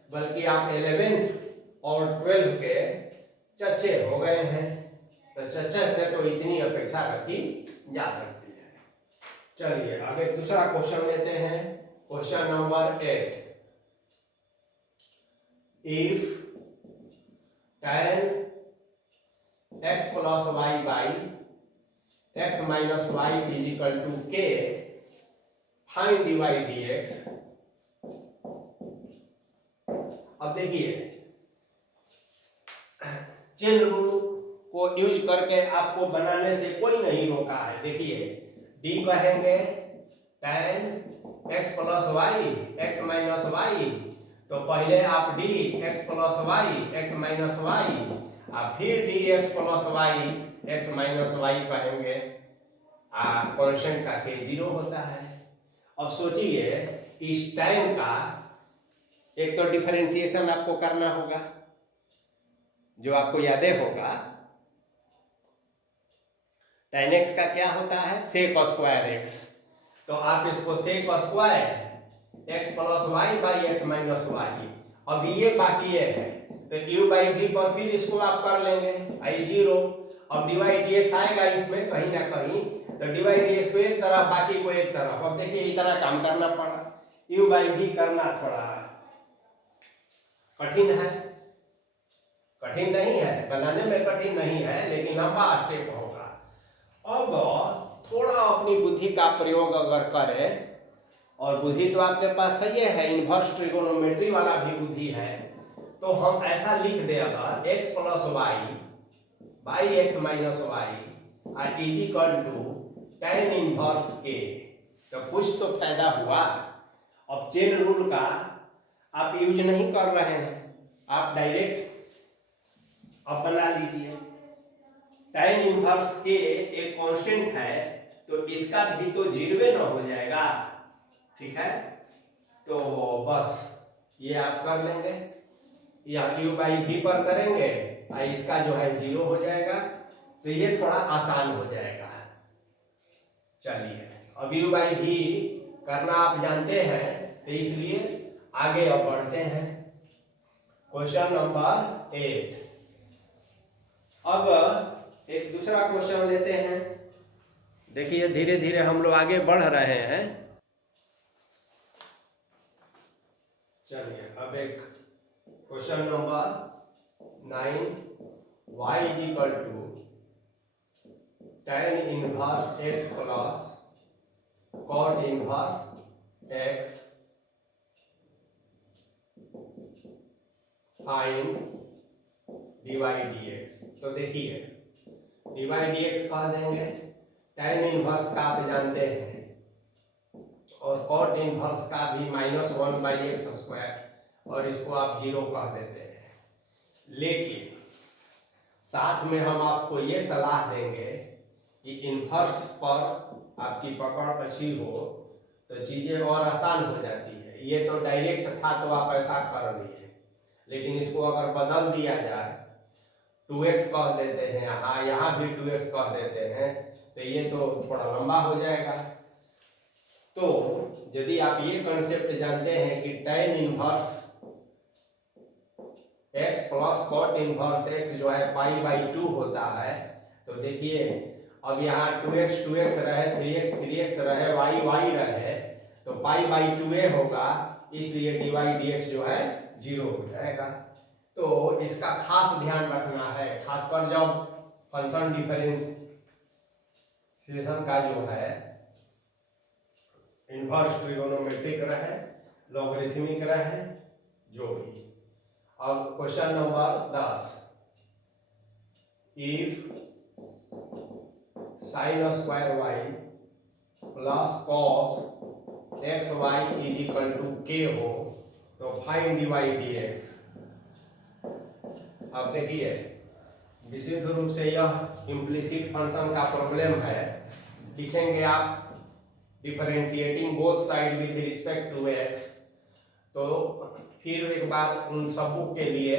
बल्कि आप 11th और 12 के चच्चे हो गए हैं। तो चच्चे से तो इतनी अपेक्षा रखी जा सकती है। चलिए अब एक दूसरा क्वेश्चन लेते हैं। Question number 8। If tan x plus y by x minus y is equal to k, find dy dx। अब देखिए, चेन रूल को यूज करके आपको बनाने से कोई नहीं रोका है। देखिए d कहेंगे tan x plus y x minus y, तो पहले आप d x plus y x minus y और फिर d x plus y x minus y कहेंगे। कांस्टेंट का k 0 होता है। अब सोचिए इस टाइम का एक तो डिफरेंशिएशन आपको करना होगा, जो आपको याद होगा। tan x का क्या होता है? sec square x। तो आप इसको sec square x plus y by x minus y, अब ये बाकी है तो u बाई v पर फिर इसको आप कर लेंगे आई 0। अब डिवाइड dx आएगा इसमें कहीं ना कहीं, तो डिवाइड dx को एक तरफ बाकी को एक तरफ। अब देखिए इतना काम करना पड़ा, u बाई v करना थोड़ा कठिन है। कठिन नहीं है, बनाने में कठिन नहीं है, लेकिन लंबा स्टेप होगा। अब थोड़ा अपनी बुद्धि का प्रयोग अगर करें, और बुद्धि तो आपके पास है, इन्वर्स ट्रिगोनोमेट्री वाला भी बुद्धि है, तो हम ऐसा लिख दे अगर x plus y by x minus y is equal to tan inverse k, तो कुछ तो फायदा हुआ। अब चेन रूल का आप यूज नहीं कर रहे हैं, आप डायरेक्ट अब बना लीजिए। tan इनवर्स k एक कांस्टेंट है, तो इसका भी तो 0 न हो जाएगा, ठीक है। तो बस ये आप कर लेंगे, या u बाई v पर करेंगे, इसका जो है 0 हो जाएगा, तो ये थोड़ा आसान हो जाएगा। चलिए अब u बाई v करना आप जानते हैं, तो इसलिए आगे अब बढ़ते हैं। Question number 8। अब एक दूसरा क्वेश्चन लेते हैं। देखिए धीरे धीरे हम लोग आगे बढ़ रहे हैं। चलिए अब एक question number 9। y is equal to tan inverse x plus cot inverse x, find dy dx। तो देखिए dy dx कह देंगे, tan इनवर्स का आप जानते हैं, और cot इनवर्स का भी -1 बाई एक्स स्क्वायर, और इसको आप 0 कह देते हैं। लेकिन साथ में हम आपको ये सलाह देंगे कि इनवर्स पर आपकी पकड़ अच्छी हो तो चीज़ें और आसान हो जाती है। ये तो डायरेक्ट था तो आप ऐसा कर लिए, लेकिन इसको अगर बदल दिया जाए, 2x कह देते हैं, यहाँ भी 2x कह देते हैं, तो ये तो थोड़ा लंबा हो जाएगा। तो यदि आप ये कंसेप्ट जानते हैं कि tan inverse x plus cot inverse x जो है पाई बाई 2 होता है, तो देखिए अब यहाँ 2x रहे, 3x रहे, y रहे, तो पाई बाई 2a होगा, इसलिए dy dx जो है 0 हो जाएगा। तो इसका खास ध्यान रखना है, खासकर जब फंक्शन डिफरेंशिएशन का जो है इनवर्स ट्रिगोनोमेट्रिक रहे, लॉगरिथमिक रहे, जो भी। अब question number 10। If sine square y plus cos x y is equal to k हो, तो फाइंड dy dx। अब देखिए विशुद्ध रूप से यह इम्प्लिसिट फंक्शन का प्रॉब्लम है, लिखेंगे आप differentiating both side with respect to x. तो फिर एक बात उन सबों के लिए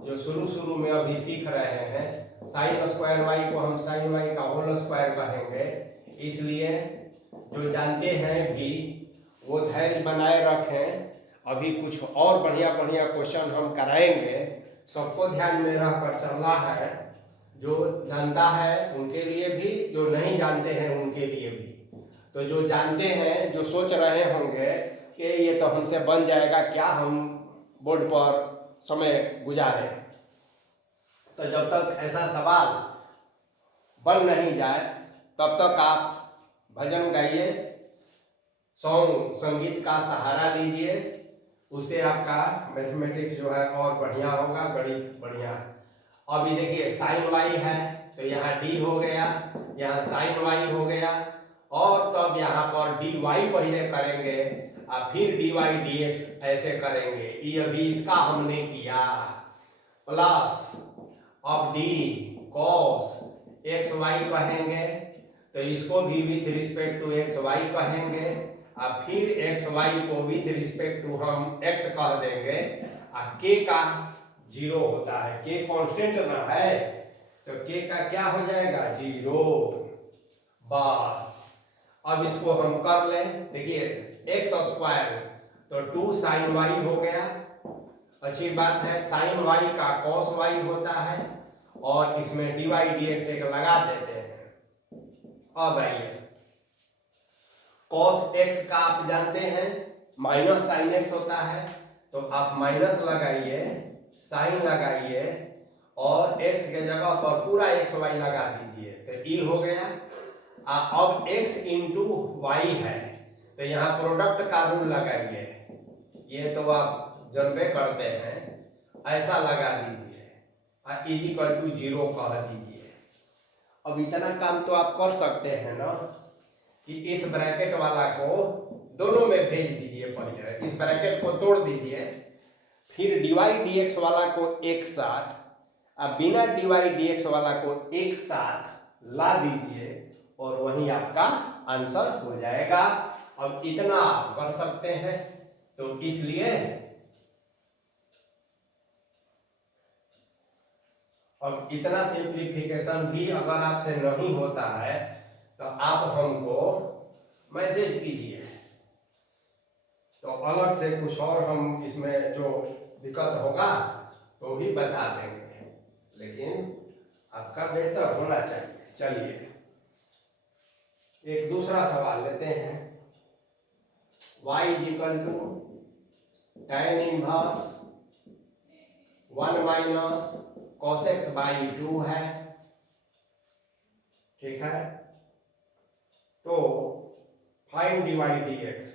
जो शुरू में अभी सीख रहे हैं, साइन स्क्वायर वाई को हम साइन वाई का होल स्क्वायर कहेंगे, इसलिए जो जानते हैं भी वो धैर्य बनाए रखें। अभी कुछ और बढ़िया बढ़िया क्वेश्चन हम कराएंगे, सबको ध्यान में रखकर चलना है। जो जानता है उनके लिए भी, जो नहीं जानते हैं उनके लिए भी। तो जो जानते हैं, जो सोच रहे होंगे कि ये तो हमसे बन जाएगा क्या, हम बोर्ड पर समय गुजारें, तो जब तक ऐसा सवाल बन नहीं जाए तब तक आप भजन गाइए, सॉन्ग संगीत का सहारा लीजिए, उससे आपका मैथमेटिक्स जो है और बढ़िया होगा, गणित बढ़िया। अभी देखिए साइन वाई है तो यहाँ डी हो गया, यहाँ साइन वाई हो गया, और तब यहाँ पर डी वाई पहले करेंगे और फिर डी वाई डी एक्स ऐसे करेंगे। ये अभी इसका हमने किया, प्लस अब डी कॉस एक्स वाई कहेंगे, तो इसको भी with respect to x y कहेंगे, और फिर एक्स वाई को विथ रिस्पेक्ट टू हम एक्स कह देंगे, और के का 0 होता है, के कांस्टेंट ना है तो के का क्या हो जाएगा 0। बस अब इसको हम कर लें, देखिए एक्स स्क्वायर तो 2 साइन वाई हो गया, अच्छी बात है। साइन वाई का कॉस वाई होता है, और इसमें डी वाई डी एक्स एक लगा देते हैं। अब आइए कॉस एक्स का आप जानते हैं माइनस साइन एक्स होता है, तो आप माइनस लगाइए, साइन लगाइए, और एक्स के जगह पर पूरा एक्स वाई लगा दीजिए, तो ई हो गया। अब x इंटू वाई है तो यहाँ प्रोडक्ट का रूल लगाइए, ये तो आप जानबे करते हैं, ऐसा लगा दीजिए, इजिकल टू 0 कह दीजिए। अब इतना काम तो आप कर सकते हैं ना, कि इस ब्रैकेट वाला को दोनों में भेज दीजिए, पहले इस ब्रैकेट को तोड़ दीजिए, फिर डीवाई डी एक्स वाला को एक साथ, अब बिना डीवाई डी एक्स वाला को एक साथ ला दीजिए, और वही आपका आंसर हो जाएगा। अब इतना आप कर सकते हैं, तो इसलिए अब इतना सिंप्लीफिकेशन भी अगर आपसे नहीं होता है तो आप हमको मैसेज कीजिए, तो अलग से कुछ और हम इसमें जो दिक्कत होगा तो भी बता देंगे, लेकिन आपका बेहतर होना चाहिए। चलिए एक दूसरा सवाल लेते हैं। y equal to tan inverse 1 minus cos x by 2 है, ठीक है। तो find dy dx,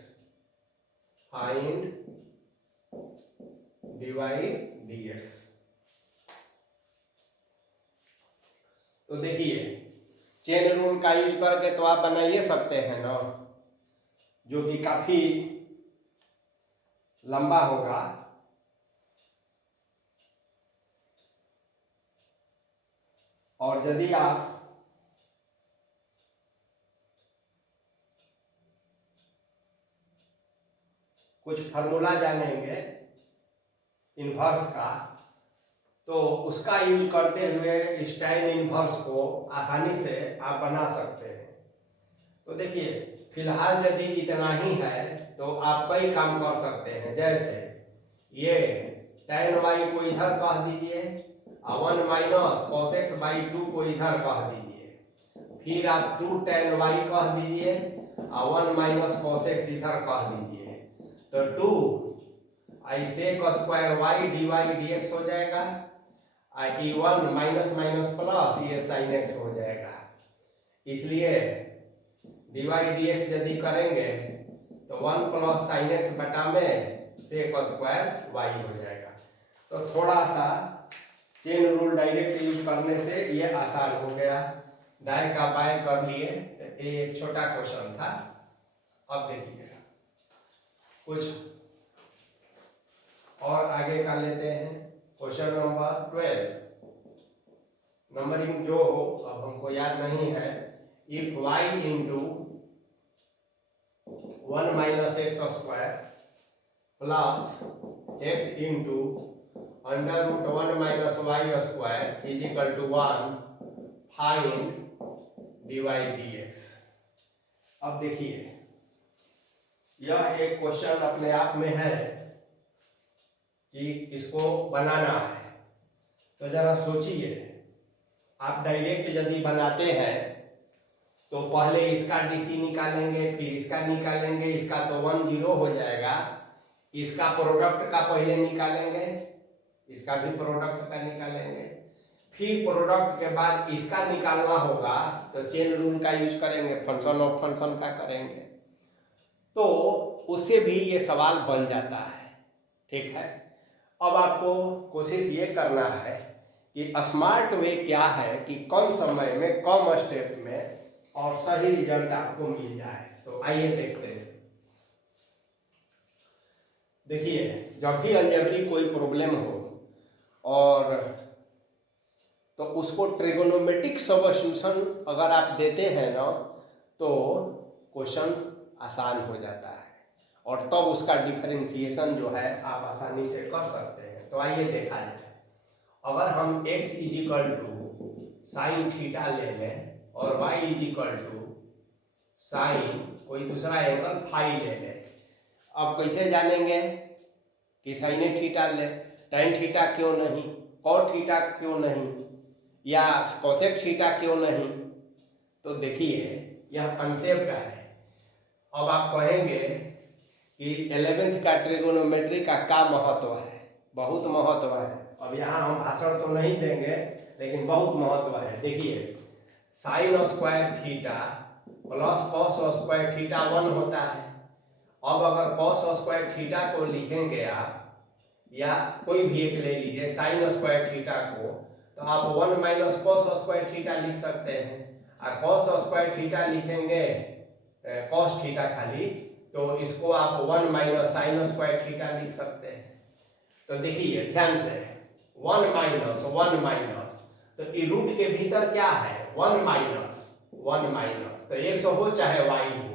find dy dx। तो देखिए चेन रूल का यूज करके तो आप बनाइए सकते हैं ना, जो कि काफी लंबा होगा, और यदि आप कुछ फार्मूला जानेंगे इन्वर्स का, तो उसका यूज करते हुए इस tan इन्वर्स को आसानी से आप बना सकते हैं। तो देखिए फिलहाल यदि इतना ही है तो आप कई काम कर सकते हैं, जैसे ये tan y को इधर कह दीजिए, 1 माइनस cos x बाई 2 को इधर कह दीजिए, फिर आप 2 tan y कह दीजिए, 1 माइनस cos x इधर कह दीजिए, तो 2 ऐसे का स्क्वायर y dy dx हो जाएगा, e1 माइनस माइनस प्लस ये sin x हो जाएगा। इसलिए dy dx यदि करेंगे तो 1 प्लस sin x बटा में sec स्क्वायर y हो जाएगा। तो थोड़ा सा चेन रूल डायरेक्ट यूज करने से ये आसान हो गया, दाएं का बाएं कर लिए, तो ये एक छोटा क्वेश्चन था। अब देखिए कुछ और आगे का लेते हैं, क्वेश्चन नंबर 12। नंबरिंग जो हो अब हमको याद नहीं है, if y into 1 minus x square plus x into under root 1 minus y square is equal to 1, find dy dx। अब देखिए यह एक क्वेश्चन अपने आप में है कि इसको बनाना है, तो जरा सोचिए। आप डायरेक्ट यदि बनाते हैं तो पहले इसका डीसी निकालेंगे, फिर इसका निकालेंगे, इसका तो 1 0 हो जाएगा, इसका प्रोडक्ट का पहले निकालेंगे, इसका भी प्रोडक्ट का निकालेंगे, फिर प्रोडक्ट के बाद इसका निकालना होगा तो चेन रूल का यूज करेंगे, फंक्शन ऑफ फंक्शन का करेंगे, तो उससे भी ये सवाल बन जाता है। ठीक है, अब आपको कोशिश ये करना है कि स्मार्ट वे क्या है कि कम समय में कम स्टेप में और सही रिजल्ट आपको मिल जाए। तो आइए देखते हैं। देखिए जब भी अलजेब्रिक कोई प्रॉब्लम हो और तो उसको ट्रिगोनोमेट्रिक सब्स्टिट्यूशन अगर आप देते हैं ना तो क्वेश्चन आसान हो जाता है और तब उसका डिफरेंशिएशन जो है आप आसानी से कर सकते हैं। तो आइए देखा जाए। अगर हम x is equal to sine theta ले लें और y is equal to sine कोई दूसरा एंगल फाई ले लें, अब कैसे जानेंगे कि साइन थीटा ले, tan थीटा क्यों नहीं, cot थीटा क्यों नहीं, या कोसेक थीटा क्यों नहीं? तो देखिए यह कंसेप्ट है। अब आप कहेंगे कि 11th का ट्रिगोनोमेट्री का क्या महत्व है? बहुत महत्व है। अब यहाँ हम भाषण तो नहीं देंगे लेकिन बहुत महत्व है। देखिए sign square theta plus cos square theta 1 होता है। अब अगर कॉस स्क्वायर थीटा को लिखेंगे आप, या कोई भी एक ले लीजिए साइन स्क्वायर थीटा को, तो आप 1 माइनस कॉस स्क्वायर थीटा लिख सकते हैं। और कॉस स्क्वायर थीटा लिखेंगे कॉस थीटा खाली, तो इसको आप 1 माइनस साइन स्क्वायर थीटा लिख सकते हैं। तो देखिए ध्यान से 1 माइनस 1 माइनस, तो ये रूट के भीतर क्या है 1 माइनस 1 माइनस, तो x हो चाहे y हो।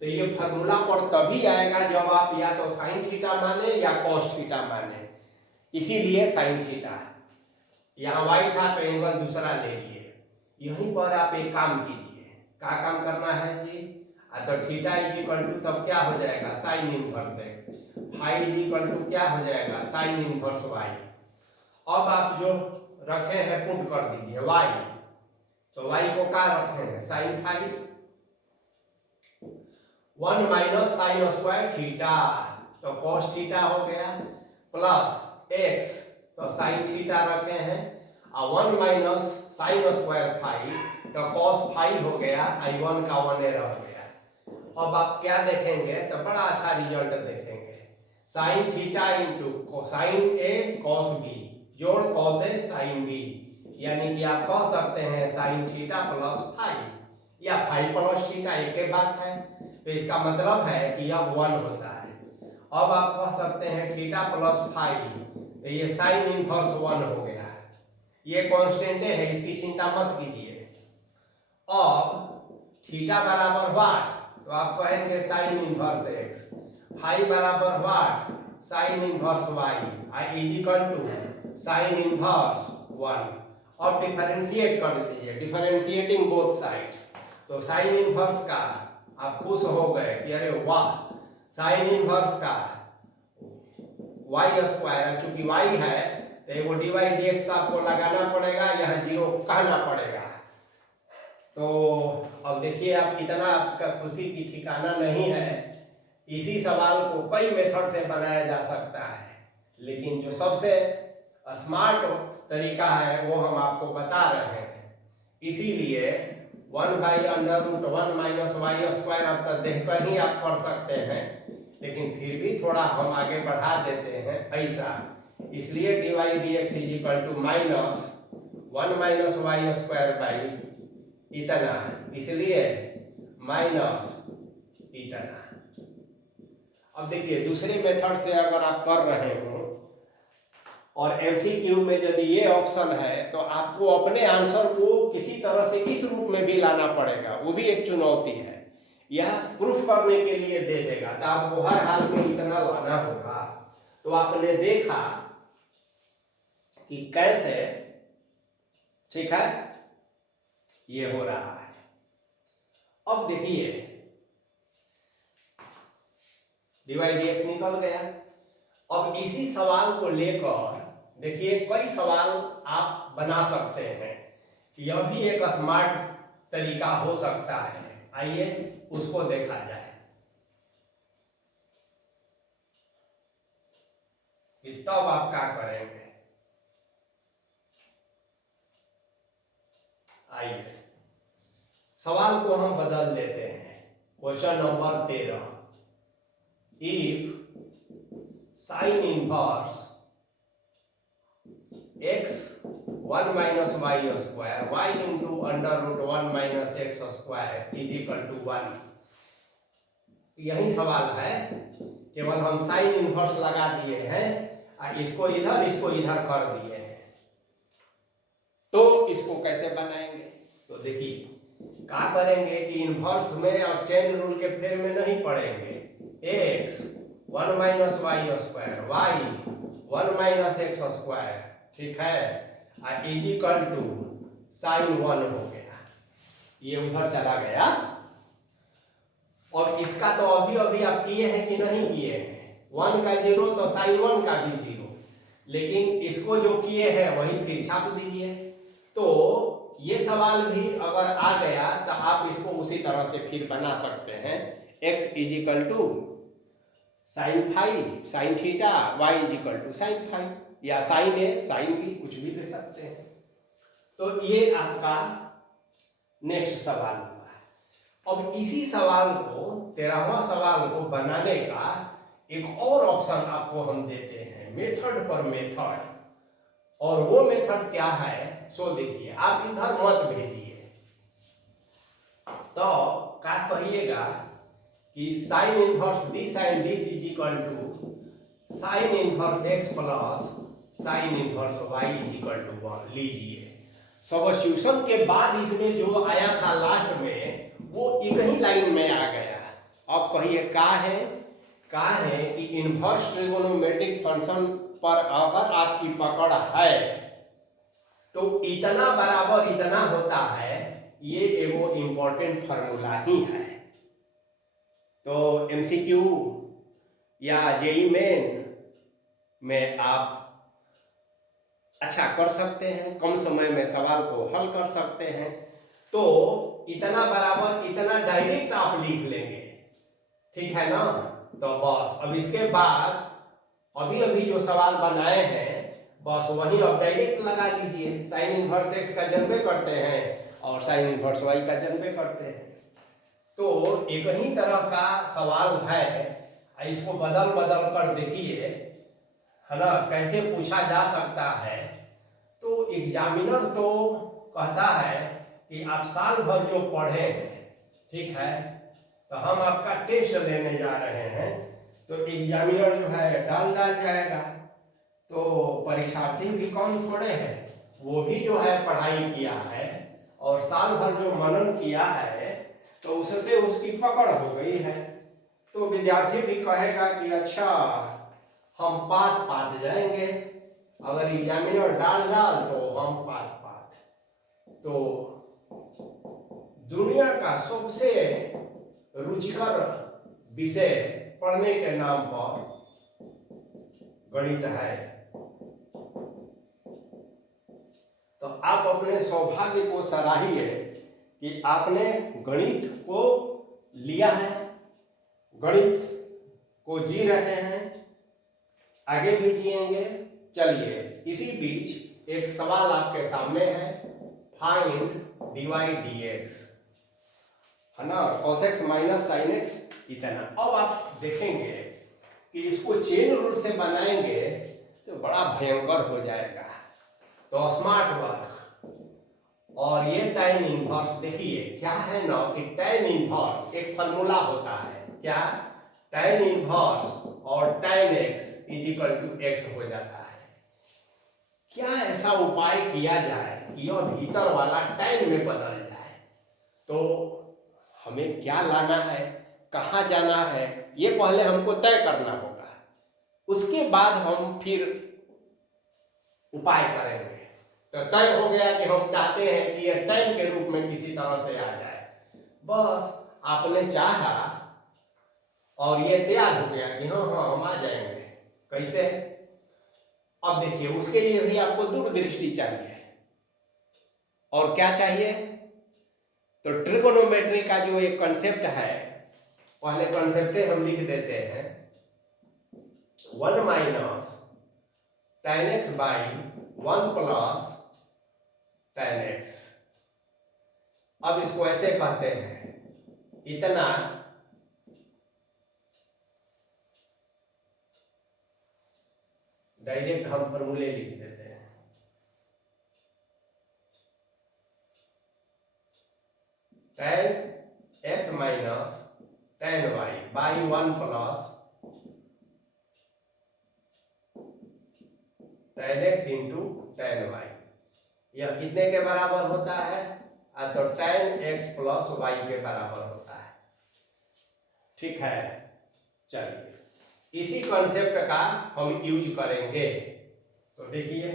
तो ये फॉर्मूला पर तभी आएगा जब आप या तो साइन थीटा माने या कॉस थीटा माने, इसीलिए साइन थीटा है। यहाँ y था तो एंगल दूसरा ले लिए। यहीं पर आप एक काम कीजिए। क्या काम करना है जी? तो थीटा इज इक्वल टू तब क्या हो जाएगा sine inverse x, phi is equal to क्या हो जाएगा साइन इनवर्स y। अब आप जो रखे हैं पुट कर दीजिए y, तो y को क्या रखे हैं sine phi, 1 minus sine square theta तो कॉस थीटा हो गया, प्लस x तो साइन थीटा रखे हैं, और 1 माइनस साइन स्क्वायर फाई तो कॉस फाई हो गया, i1 का 1 रह गया। अब आप क्या देखेंगे तो बड़ा अच्छा रिजल्ट देखेंगे, साइन थीटा इंटू साइन ए कॉस बी जोड़ कॉस ए साइन बी, यानी कि आप कह सकते हैं साइन थीटा प्लस फाई या फाई प्लस थीटा एक ही बात है। तो इसका मतलब है कि अब 1 होता है। अब आप कह सकते हैं थीटा प्लस फाई, तो ये साइन इनवर्स 1 हो गया है। ये कांस्टेंट है, इसकी चिंता मत कीजिए। अब थीटा बराबर व्हाट, तो आप कहेंगे साइन इनवर्स x, फाई बराबर what sine inverse y, I is equal to sine inverse 1। अब डिफरेंशिएट कर दीजिए, डिफरेंशिएटिंग बोथ साइड्स, तो साइन इनवर्स का आप खुश हो गए कि अरे वाह, साइन इनवर्स का y स्क्वायर, चूंकि y है तो एगो dy dx तो आपको लगाना पड़ेगा, यहाँ 0 कहना पड़ेगा। तो अब देखिए आप इतना आपका खुशी की ठिकाना नहीं है। इसी सवाल को कई मेथड से बनाया जा सकता है, लेकिन जो सबसे स्मार्ट तरीका है वो हम आपको बता रहे हैं। इसीलिए 1/√1 माइनस वाई स्क्वायर अब तक देखकर ही आप पढ़ सकते हैं, लेकिन फिर भी थोड़ा हम आगे बढ़ा देते हैं ऐसा। इसलिए dy dx is equal to minus 1 minus y square by इतना, इसलिए माइनस इतना। अब देखिए दूसरे मेथड से अगर आप कर रहे हो और एमसीक्यू में यदि ये ऑप्शन है तो आपको अपने आंसर को किसी तरह से इस रूप में भी लाना पड़ेगा, वो भी एक चुनौती है। यह प्रूफ करने के लिए दे देगा तो आपको हर हाल में इतना लाना होगा। तो आपने देखा कि कैसे, ठीक है, ये हो रहा है। अब देखिए dy/dx निकल गया। अब इसी सवाल को लेकर देखिए कई सवाल आप बना सकते हैं। यह भी एक स्मार्ट तरीका हो सकता है, आइए उसको देखा जाए कि तब आप क्या करेंगे। आइए सवाल को हम बदल देते हैं। Question number 13, if sign inverse x 1 minus y square y into under root 1 minus x square is equal to 1। यही सवाल है, केवल हम साइन इनवर्स लगा दिए हैं और इसको इधर कर दिए हैं। तो इसको कैसे बनाएंगे? तो देखिए क्या करेंगे कि इनवर्स में और चेन रूल के फ्रेम में नहीं पढ़ेंगे। x 1 minus y square y 1 minus x square, ठीक है, इज इक्वल टू साइन 1 हो गया, ये उधर चला गया। और इसका तो अभी आप किए हैं कि नहीं किए हैं, 1 का 0 तो साइन 1 का भी 0, लेकिन इसको जो किए हैं वही फिर छाप दीजिए। तो ये सवाल भी अगर आ गया तो आप इसको उसी तरह से फिर बना सकते हैं। x is equal to sine 5 sine theta, y is equal to sine 5 या साइन ए साइन बी, कुछ भी ले सकते हैं। तो ये आपका नेक्स्ट सवाल हुआ। अब इसी सवाल को 13वां सवाल को बनाने का एक और ऑप्शन आपको हम देते हैं, मेथड पर मेथड। और वो मेथड क्या है सो देखिए, आप इधर मत भेजिए। तो क्या कहिएगा कि sine inverse this and this is equal to sine inverse x plus sine inverse y is equal to 1 लीजिए। सब्स्टिट्यूशन के बाद इसमें जो आया था लास्ट में वो एक ही लाइन में आ गया। अब कहिए का है कि इनवर्स ट्रिगोनोमेट्रिक फंक्शन पर अगर आपकी पकड़ है तो इतना बराबर इतना होता है, ये एगो इम्पोर्टेंट फार्मूला ही है। तो एमसीक्यू या जेई मेन में आप अच्छा कर सकते हैं, कम समय में सवाल को हल कर सकते हैं। तो इतना बराबर इतना डायरेक्ट आप लिख लेंगे, ठीक है ना। तो बस अब इसके बाद अभी जो सवाल बनाए हैं बस वही अब डायरेक्ट लगा लीजिए। साइन इनवर्स x का जनबे करते हैं और साइन इनवर्स y का जनबे करते हैं। तो एक ही तरह का सवाल है, इसको बदल कर देखिए, है ना, कैसे पूछा जा सकता है। तो एग्जामिनर तो कहता है कि आप साल भर जो पढ़े हैं, ठीक है, तो हम आपका टेस्ट लेने जा रहे हैं। तो एग्जामिनर जो है डाल जाएगा। तो परीक्षार्थी भी कौन थोड़े हैं, वो भी जो है पढ़ाई किया है और साल भर जो मनन किया है तो उससे उसकी पकड़ हो गई है। तो विद्यार्थी भी कहेगा कि अच्छा हम पात जाएंगे। अगर एग्जामिनर डाल तो हम पात। तो दुनिया का सबसे रुचिकर विषय पढ़ने के नाम पर गणित है। तो आप अपने सौभाग्य को सराहिए कि आपने गणित को लिया है, गणित को जी रहे हैं, आगे भी जिएंगे। चलिए इसी बीच एक सवाल आपके सामने है, फाइंड dy/dx, है ना, cos x minus sin x इतना। अब आप देखेंगे कि इसको चेन रूल से बनाएंगे तो बड़ा भयंकर हो जाएगा। तो स्मार्ट वर्क। और ये tan इनवर्स देखिए क्या है ना कि tan इनवर्स एक फॉर्मूला होता है, क्या, tan इनवर्स और tan x is equal to x हो जाता है। क्या ऐसा उपाय किया जाए कि यह भीतर वाला टैन में बदल जाए? तो हमें क्या लाना है, कहाँ जाना है, ये पहले हमको तय करना होगा। उसके बाद हम फिर उपाय करेंगे। तो तय हो गया कि हम चाहते हैं कि यह टैन के रूप में किसी तरह से आ जाए। बस आपने चाहा और ये तैयार हो गया कि हाँ हाँ हम आ जाएंगे। कैसे? अब देखिए, उसके लिए भी आपको दूरदृष्टि चाहिए। और क्या चाहिए? तो ट्रिगोनोमेट्री का जो एक कॉन्सेप्ट है, पहले कॉन्सेप्ट हम लिख देते हैं। 1 minus tan x by 1 plus tan x। अब इसको ऐसे कहते हैं, इतना डायरेक्ट हम फॉर्मूले लिख देते हैं। tan x minus tan y by 1 plus tan x into tan y। यह कितने के बराबर होता है? तो tan x प्लस y के बराबर होता है। ठीक है, चलिए इसी कॉन्सेप्ट का हम यूज करेंगे। तो देखिए,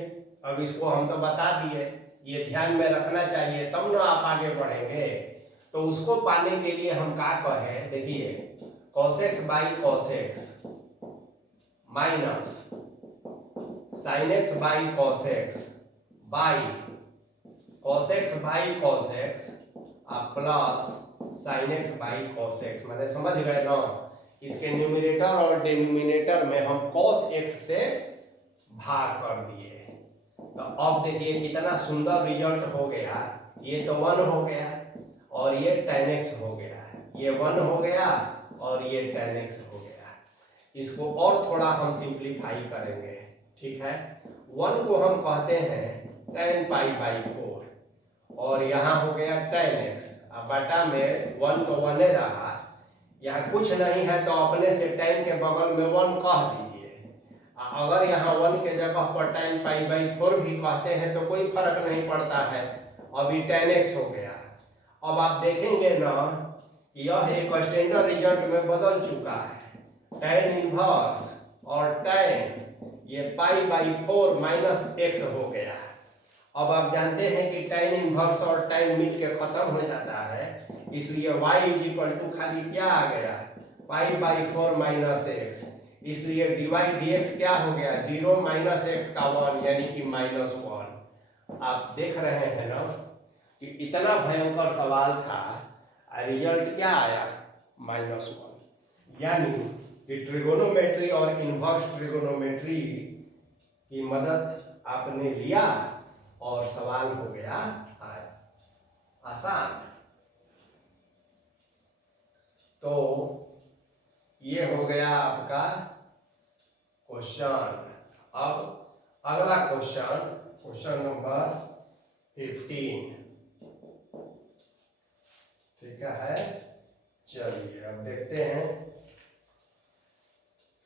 अब इसको हम तो बता दिए, ये ध्यान में रखना चाहिए, तब ना आप आगे बढ़ेंगे। तो उसको पाने के लिए हम क्या कहें? देखिए, cos x by cos x minus sin x by cos x by cos x by cos x plus sin x by cos x। मैंने समझ गए ना? इसके न्यूमरेटर और डिनोमिनेटर में हम cos x से भाग कर दिए। तो अब देखिए कितना सुंदर रिजल्ट हो गया। ये तो 1 हो गया और ये tan x हो गया, ये 1 हो गया और ये tan x हो गया। इसको और थोड़ा हम सिंप्लीफाई करेंगे। ठीक है, 1 को हम कहते हैं tan पाई बाई 4 और यहाँ हो गया tan x। अब बटा में 1 तो 1 रहा, यहाँ कुछ नहीं है तो अपने से tan के बगल में 1 कह दीजिए। अगर यहाँ 1 के जगह पर tan पाई बाई 4 भी कहते हैं तो कोई फर्क नहीं पड़ता है, अभी tan x हो गया। अब आप देखेंगे ना, यह एक स्टैंडर्ड रिजल्ट में बदल चुका है। tan इनवर्स और tan ये पाई बाई 4 माइनस x हो गया। अब आप जानते हैं कि tan इनवर्स और tan मिल के खत्म हो जाता है, इसलिए y इज इक्वल टू खाली क्या आ गया? Pi by 4 minus x। इसलिए dy dx क्या हो गया? 0 माइनस x का 1 यानी कि -1। आप देख रहे हैं ना कि इतना भयंकर सवाल था, रिजल्ट क्या आया? -1। यानी कि ट्रिगोनोमेट्री और इनवर्स ट्रिगोनोमेट्री की मदद आपने लिया और सवाल हो गया आसान। तो ये हो गया आपका क्वेश्चन। अब अगला क्वेश्चन, क्वेश्चन नंबर 15। ठीक है, चलिए अब देखते हैं।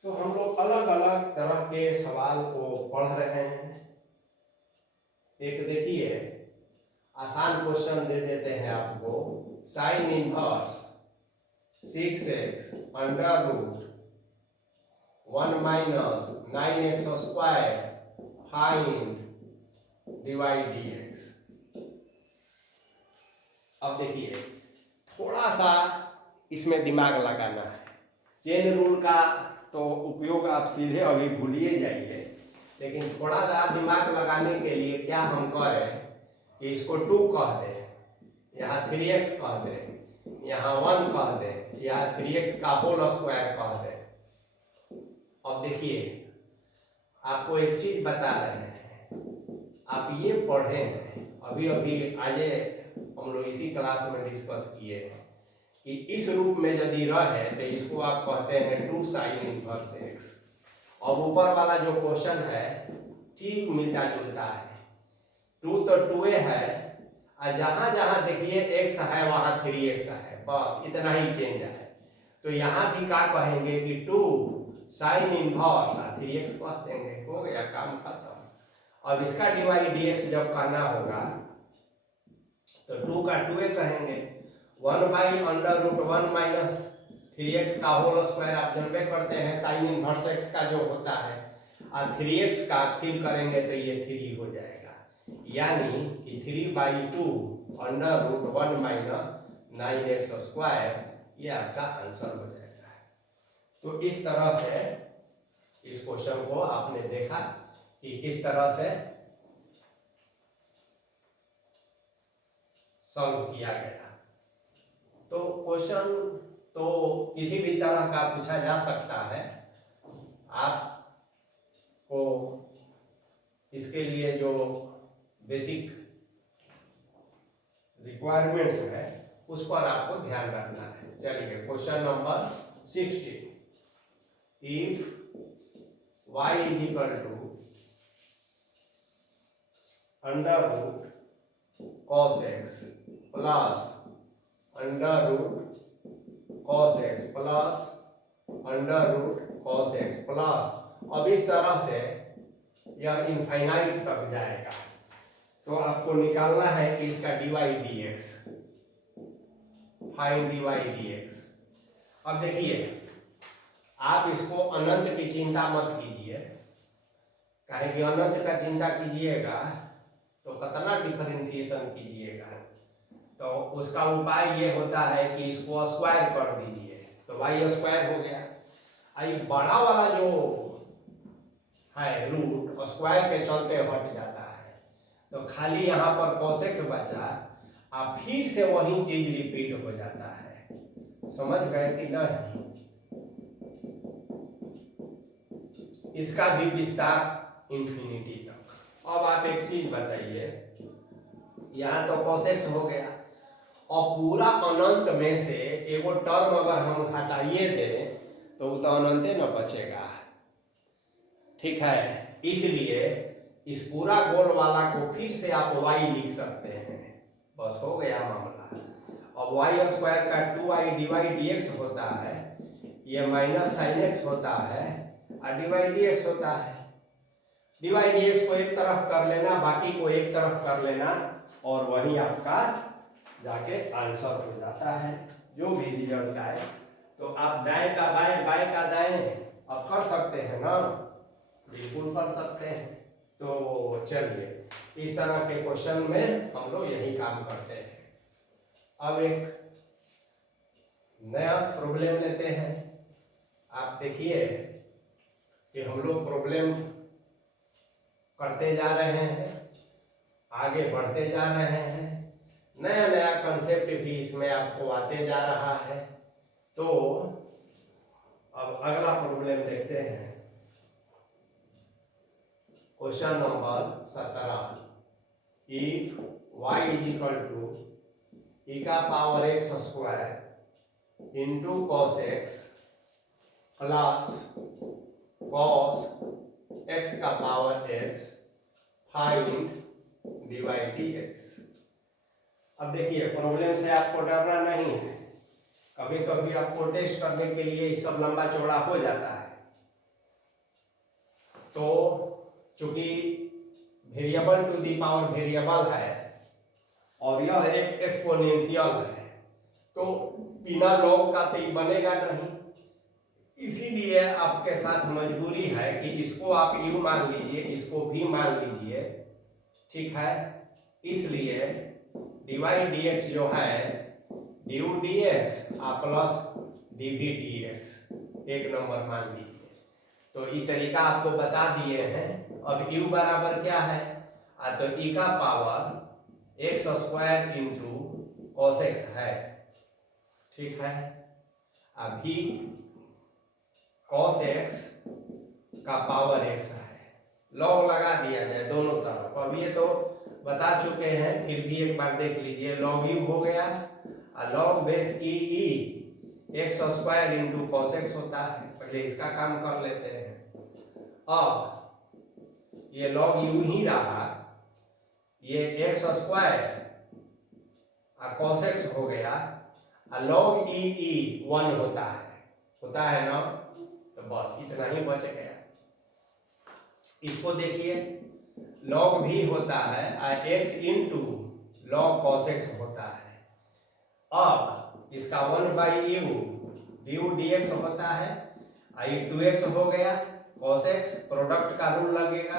तो हम लोग अलग अलग तरह के सवाल को पढ़ रहे हैं। एक देखिए, आसान क्वेश्चन दे देते हैं आपको। Sine inverse 6x under root 1 minus 9x square find divide dx। अब देखिए, थोड़ा सा इसमें दिमाग लगाना है। चेन रूल का तो उपयोग आप सीधे अभी भूलिए जाइए, लेकिन थोड़ा सा दिमाग लगाने के लिए क्या हम करें कि इसको 2 कह दें, यहाँ 3x कह दें, यहाँ 1 कह दें, यहाँ 3x का होल स्क्वायर कह दें। अब देखिए, आपको एक चीज बता रहे हैं, आप ये पढ़े हैं अभी अभी आज हम लोग इसी क्लास में डिस्कस किए हैं कि इस रूप में यदि रहे तो इसको आप कहते हैं 2 साइन इनवर्स x। और ऊपर वाला जो क्वेश्चन है ठीक मिलता जुलता है, 2 तो 2a है और जहां जहां देखिए x है वहां 3x है, बस इतना ही चेंज है। तो यहाँ भी क्या कहेंगे कि 2 साइन इनवर्स 3x कह देंगे, हो गया काम खत्म। अब इसका dy dx जब करना होगा तो 2 का 2a कहेंगे, 1/√1 माइनस 3x का होल स्क्वायर आप जानते करते हैं साइन इनवर्स x का जो होता है, और 3x का फिर करेंगे तो ये 3 हो जाएगा, यानी कि 3/2 1 - 9x स्क्वायर, ये आपका आंसर हो जाएगा। तो इस तरह से इस क्वेश्चन को आपने देखा कि किस तरह से सॉल्व किया गया। तो क्वेश्चन तो किसी भी तरह का पूछा जा सकता है, आपको इसके लिए जो बेसिक रिक्वायरमेंट्स है उस पर आपको ध्यान रखना है। चलिए question number 16, if y is equal to √cos x plus √cos x plus √cos x plus, अब इस तरह से यह इनफाइनाइट तक जाएगा। तो आपको निकालना है कि इसका dy dx, find dy dx। अब देखिए आप इसको अनंत की चिंता मत कीजिए, काहे कि अनंत का चिंता कीजिएगा तो कितना डिफरेंशिएशन कीजिएगा, तो उसका उपाय ये होता है कि इसको स्क्वायर कर दीजिए, तो y स्क्वायर हो गया। आई बड़ा वाला जो है रूट स्क्वायर के चलते हट जाता है, तो खाली यहाँ पर cos x बचा, अब फिर से वही चीज रिपीट हो जाता है। समझ गए कि नहीं? इसका भी विस्तार इंफिनिटी तक। अब आप एक चीज बताइए, यहाँ तो cos x हो गया, और पूरा अनंत में से एगो टर्म अगर हम हटाइए दें तो वो तो अनंत न बचेगा, ठीक है। इसलिए इस पूरा गोल वाला को फिर से आप y लिख सकते हैं, बस हो गया मामला। अब y स्क्वायर का 2i dy dx होता है, ये माइनस साइन x होता है और dy dx होता है। dy dx को एक तरफ कर लेना, बाकी को एक तरफ कर लेना, और वही आपका जाके आंसर हो जाता है जो भी रिजल्ट आए। तो आप दाएं का बाएं, बाएं का दाएं अब कर सकते हैं ना, बिल्कुल कर सकते हैं। तो चलिए इस तरह के क्वेश्चन में हम लोग यही काम करते हैं। अब एक नया प्रॉब्लम लेते हैं। आप देखिए कि हम लोग प्रॉब्लम करते जा रहे हैं, आगे बढ़ते जा रहे हैं, नया नया कंसेप्ट भी इसमें आपको आते जा रहा है। तो अब अगला प्रॉब्लम देखते हैं, question number 17, if y is equal to e का power x square into cos x plus cos x का power x, find dy dx। अब देखिए प्रॉब्लम से आपको डरना नहीं है, कभी कभी आपको टेस्ट करने के लिए सब लंबा चौड़ा हो जाता है। तो चूंकि variable to the power variable है और यह एक एक्सपोनेंशियल है, तो बिना लॉग का तो बनेगा नहीं, इसीलिए आपके साथ मजबूरी है कि इसको आप u मान लीजिए, इसको भी मान लीजिए, ठीक है। इसलिए dy dx जो है du dx plus dv dx एक नंबर मान लीजिए। तो ये तरीका आपको बता दिए हैं। अब u बराबर क्या है, तो e का power x square into cos x है, ठीक है। अभी cos x का पावर x है, लॉग लगा दिया जाए दोनों तरफ। अब ये तो बता चुके हैं, फिर भी एक बार देख लीजिए, लॉग यू हो गया और log base e x square into cos x होता है। पहले इसका काम कर लेते हैं। अब ये लॉग यू ही रहा, ये एक्स स्क्वायर और cos x हो गया, और लॉग ई 1 होता है ना, तो बस इतना ही बच गया। इसको देखिए, लॉग भी होता है और x into log cos x होता है। अब इसका 1/u du dx होता है, आई 2x हो गया, cos x प्रोडक्ट का रूल लगेगा,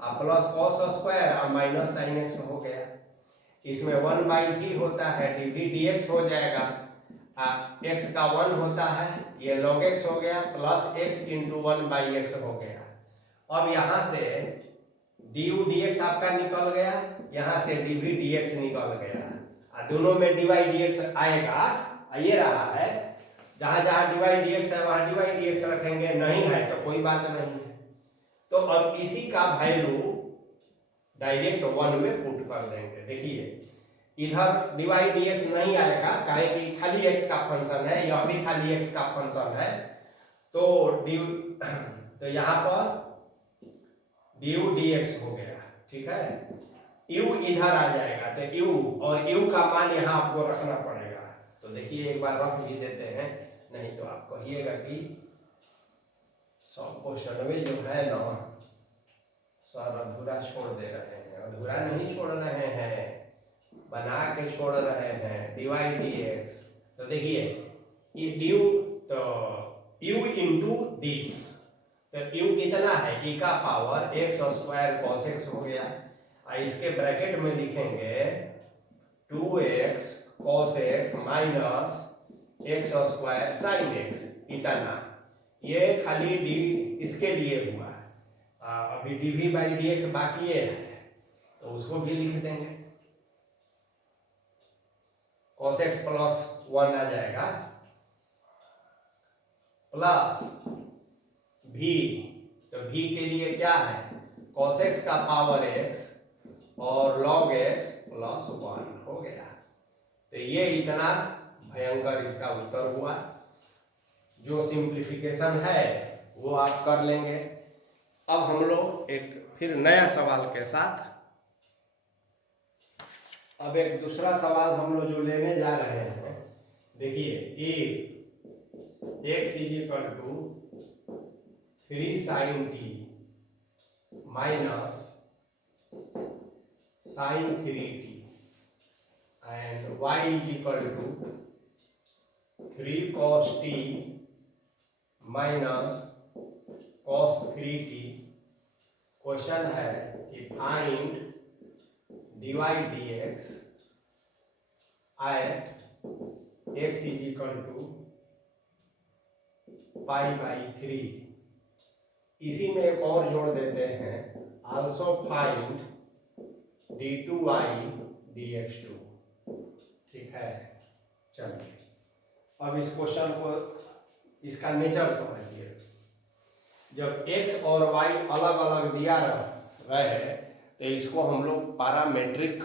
और प्लस cos स्क्वायर और माइनस sin x हो गया। इसमें 1/v होता है, dv dx हो जाएगा, x का 1 होता है, ये log x हो गया, प्लस x इंटू 1/x हो गया। अब यहाँ से du dx आपका निकल गया, यहाँ से dv dx निकल गया, और दोनों में dy dx आएगा, ये रहा है। जहाँ जहाँ dy dx है वहाँ dy dx रखेंगे, नहीं है तो कोई बात नहीं है। तो अब इसी का वैल्यू डायरेक्ट 1 में पुट कर देंगे। देखिए इधर dy dx नहीं आएगा, काहे कि खाली x का फंक्शन है, यह भी खाली x का फंक्शन है, तो यहाँ पर du dx हो गया, ठीक है। u इधर आ जाएगा, तो u और u का मान यहाँ आपको रखना पड़ेगा। तो देखिए एक बार रख भी देते हैं, नहीं तो आप कहिएगा कि सब क्वेश्चन में जो है ना सर अधूरा छोड़ दे रहे हैं। अधूरा नहीं छोड़ रहे हैं, बना के छोड़ रहे हैं dy dx। तो देखिए ये ड्यू तो u इंटू दिस, तो u कितना है, e का power x square cos x हो गया, और इसके ब्रैकेट में लिखेंगे 2x cos x minus x square sin x, इतना। ये खाली d इसके लिए हुआ, अभी dv बाई dx बाकी है, तो उसको भी लिख देंगे। cos x प्लस 1 आ जाएगा, प्लस v, तो v के लिए क्या है, cos x का पावर x और log x प्लस 1 हो गया। तो ये इतना भयंकर इसका उत्तर हुआ। जो सिंप्लीफिकेशन है वो आप कर लेंगे। अब हम लोग एक फिर नया सवाल के साथ, अब एक दूसरा सवाल हम लोग जो लेने जा रहे हैं, देखिए x is equal to 3 sin t minus sin 3t and y is equal to 3 cos t minus cos 3t। Question है कि find dy dx at x is equal to pi by 3। इसी में एक और जोड़ देते हैं, आल्सो फाइंड d2y dx2। ठीक है, चलिए अब इस क्वेश्चन को, इसका नेचर समझिए। जब x और y अलग अलग दिया रहे तो इसको हम लोग पैरामेट्रिक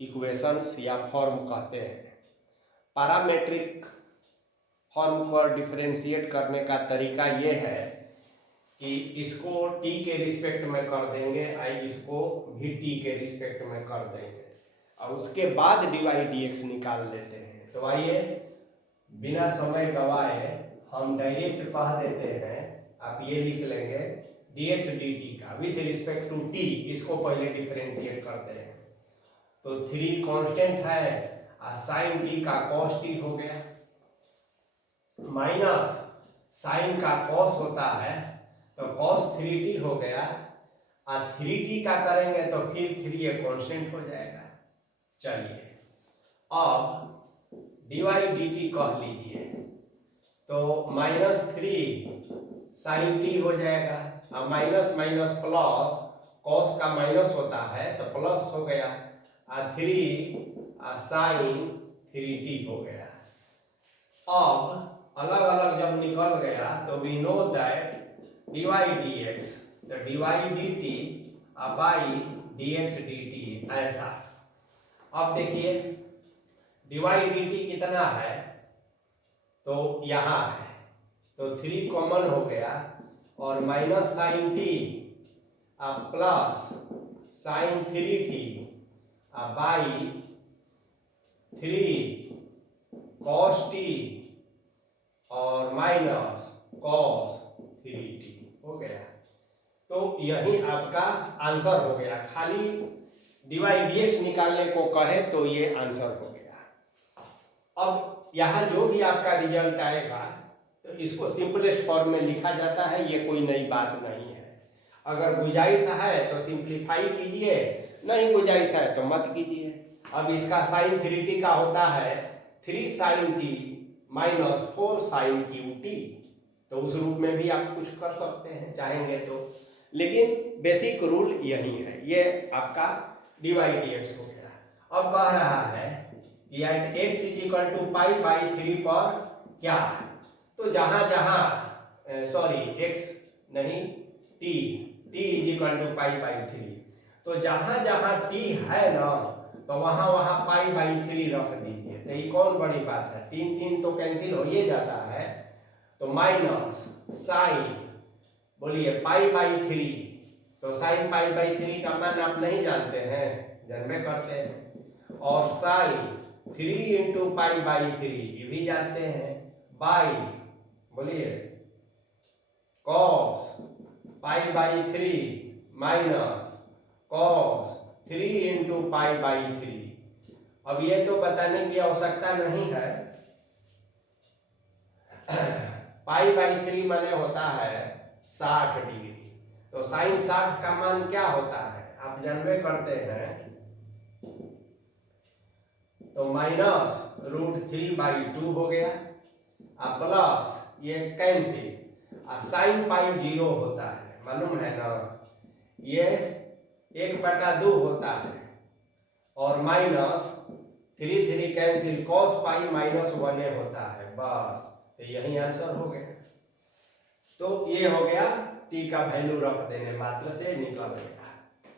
इक्वेशंस या फॉर्म कहते हैं। पैरामेट्रिक फॉर्म को डिफरेंशिएट करने का तरीका ये है कि इसको t के रिस्पेक्ट में कर देंगे, इसको भी t के रिस्पेक्ट में कर देंगे, और उसके बाद dy dx निकाल लेते हैं। तो आइए बिना समय गवाए हम डायरेक्ट कह देते हैं, आप ये लिख लेंगे dx dt का विथ रिस्पेक्ट टू t, इसको पहले डिफरेंशिएट करते हैं। तो 3 कांस्टेंट है और sin t का cos t हो गया, माइनस sin का cos होता है तो cos 3t हो गया, और 3t का करेंगे तो फिर 3 एक कांस्टेंट हो जाएगा। चलिए अब dy dt कह लीजिए, तो -3 sin t हो जाएगा, और माइनस माइनस प्लस, cos का माइनस होता है तो प्लस हो गया, और 3 sin 3t हो गया। अब अलग अलग जब निकल गया तो we know that dy dx, तो dy dt by dx dt ऐसा। अब देखिए dy dt कितना है, तो यहाँ है, तो 3 कॉमन हो गया, और minus sine t plus sine 3t by 3 cos t और माइनस cos 3t हो गया। तो यही आपका आंसर हो गया। खाली dy dx निकालने को कहे तो ये आंसर हो गया। अब यहाँ जो भी आपका रिजल्ट आएगा तो इसको सिंपलेस्ट फॉर्म में लिखा जाता है, ये कोई नई बात नहीं है। अगर गुंजाइश है तो सिंप्लीफाई कीजिए, नहीं गुंजाइश है तो मत कीजिए। अब इसका साइन 3t का होता है 3 sin t minus 4 sin qt, तो उस रूप में भी आप कुछ कर सकते हैं चाहेंगे तो, लेकिन बेसिक रूल यही है। ये आपका dy dx हो गया। अब कह रहा है कि at x equal to pi by 3 पर क्या है, तो जहां जहां सॉरी x नहीं t equal to pi by 3, तो जहां जहां t है ना तो वहां वहां पाई बाई 3 रख दीजिए। तो ये कौन बड़ी बात है, 3 तो कैंसिल हो ही जाता है, तो माइनस साइन बोलिए पाई बाई 3, तो साइन पाई बाई 3 का मान आप नहीं जानते हैं, जानबे करते हैं, और साइन 3 इंटू पाई बाई 3 ये भी जानते हैं, बाई बोलिए cos pi by 3 minus cos 3 into pi by 3। अब ये तो बताने की आवश्यकता नहीं है, पाई बाई 3 माने होता है 60 डिग्री, तो साइन 60 का मान क्या होता है आप जानबे करते हैं, तो माइनस √3/2 हो गया, अब प्लस ये कैंसिल, साइन पाई 0 होता है मालूम है ना, ये 1/2 होता है, और minus 3 cancel cos pi minus 1 होता है, बस तो यही आंसर हो गया। तो ये हो गया, टी का वैल्यू रख देने मात्र से निकल गया।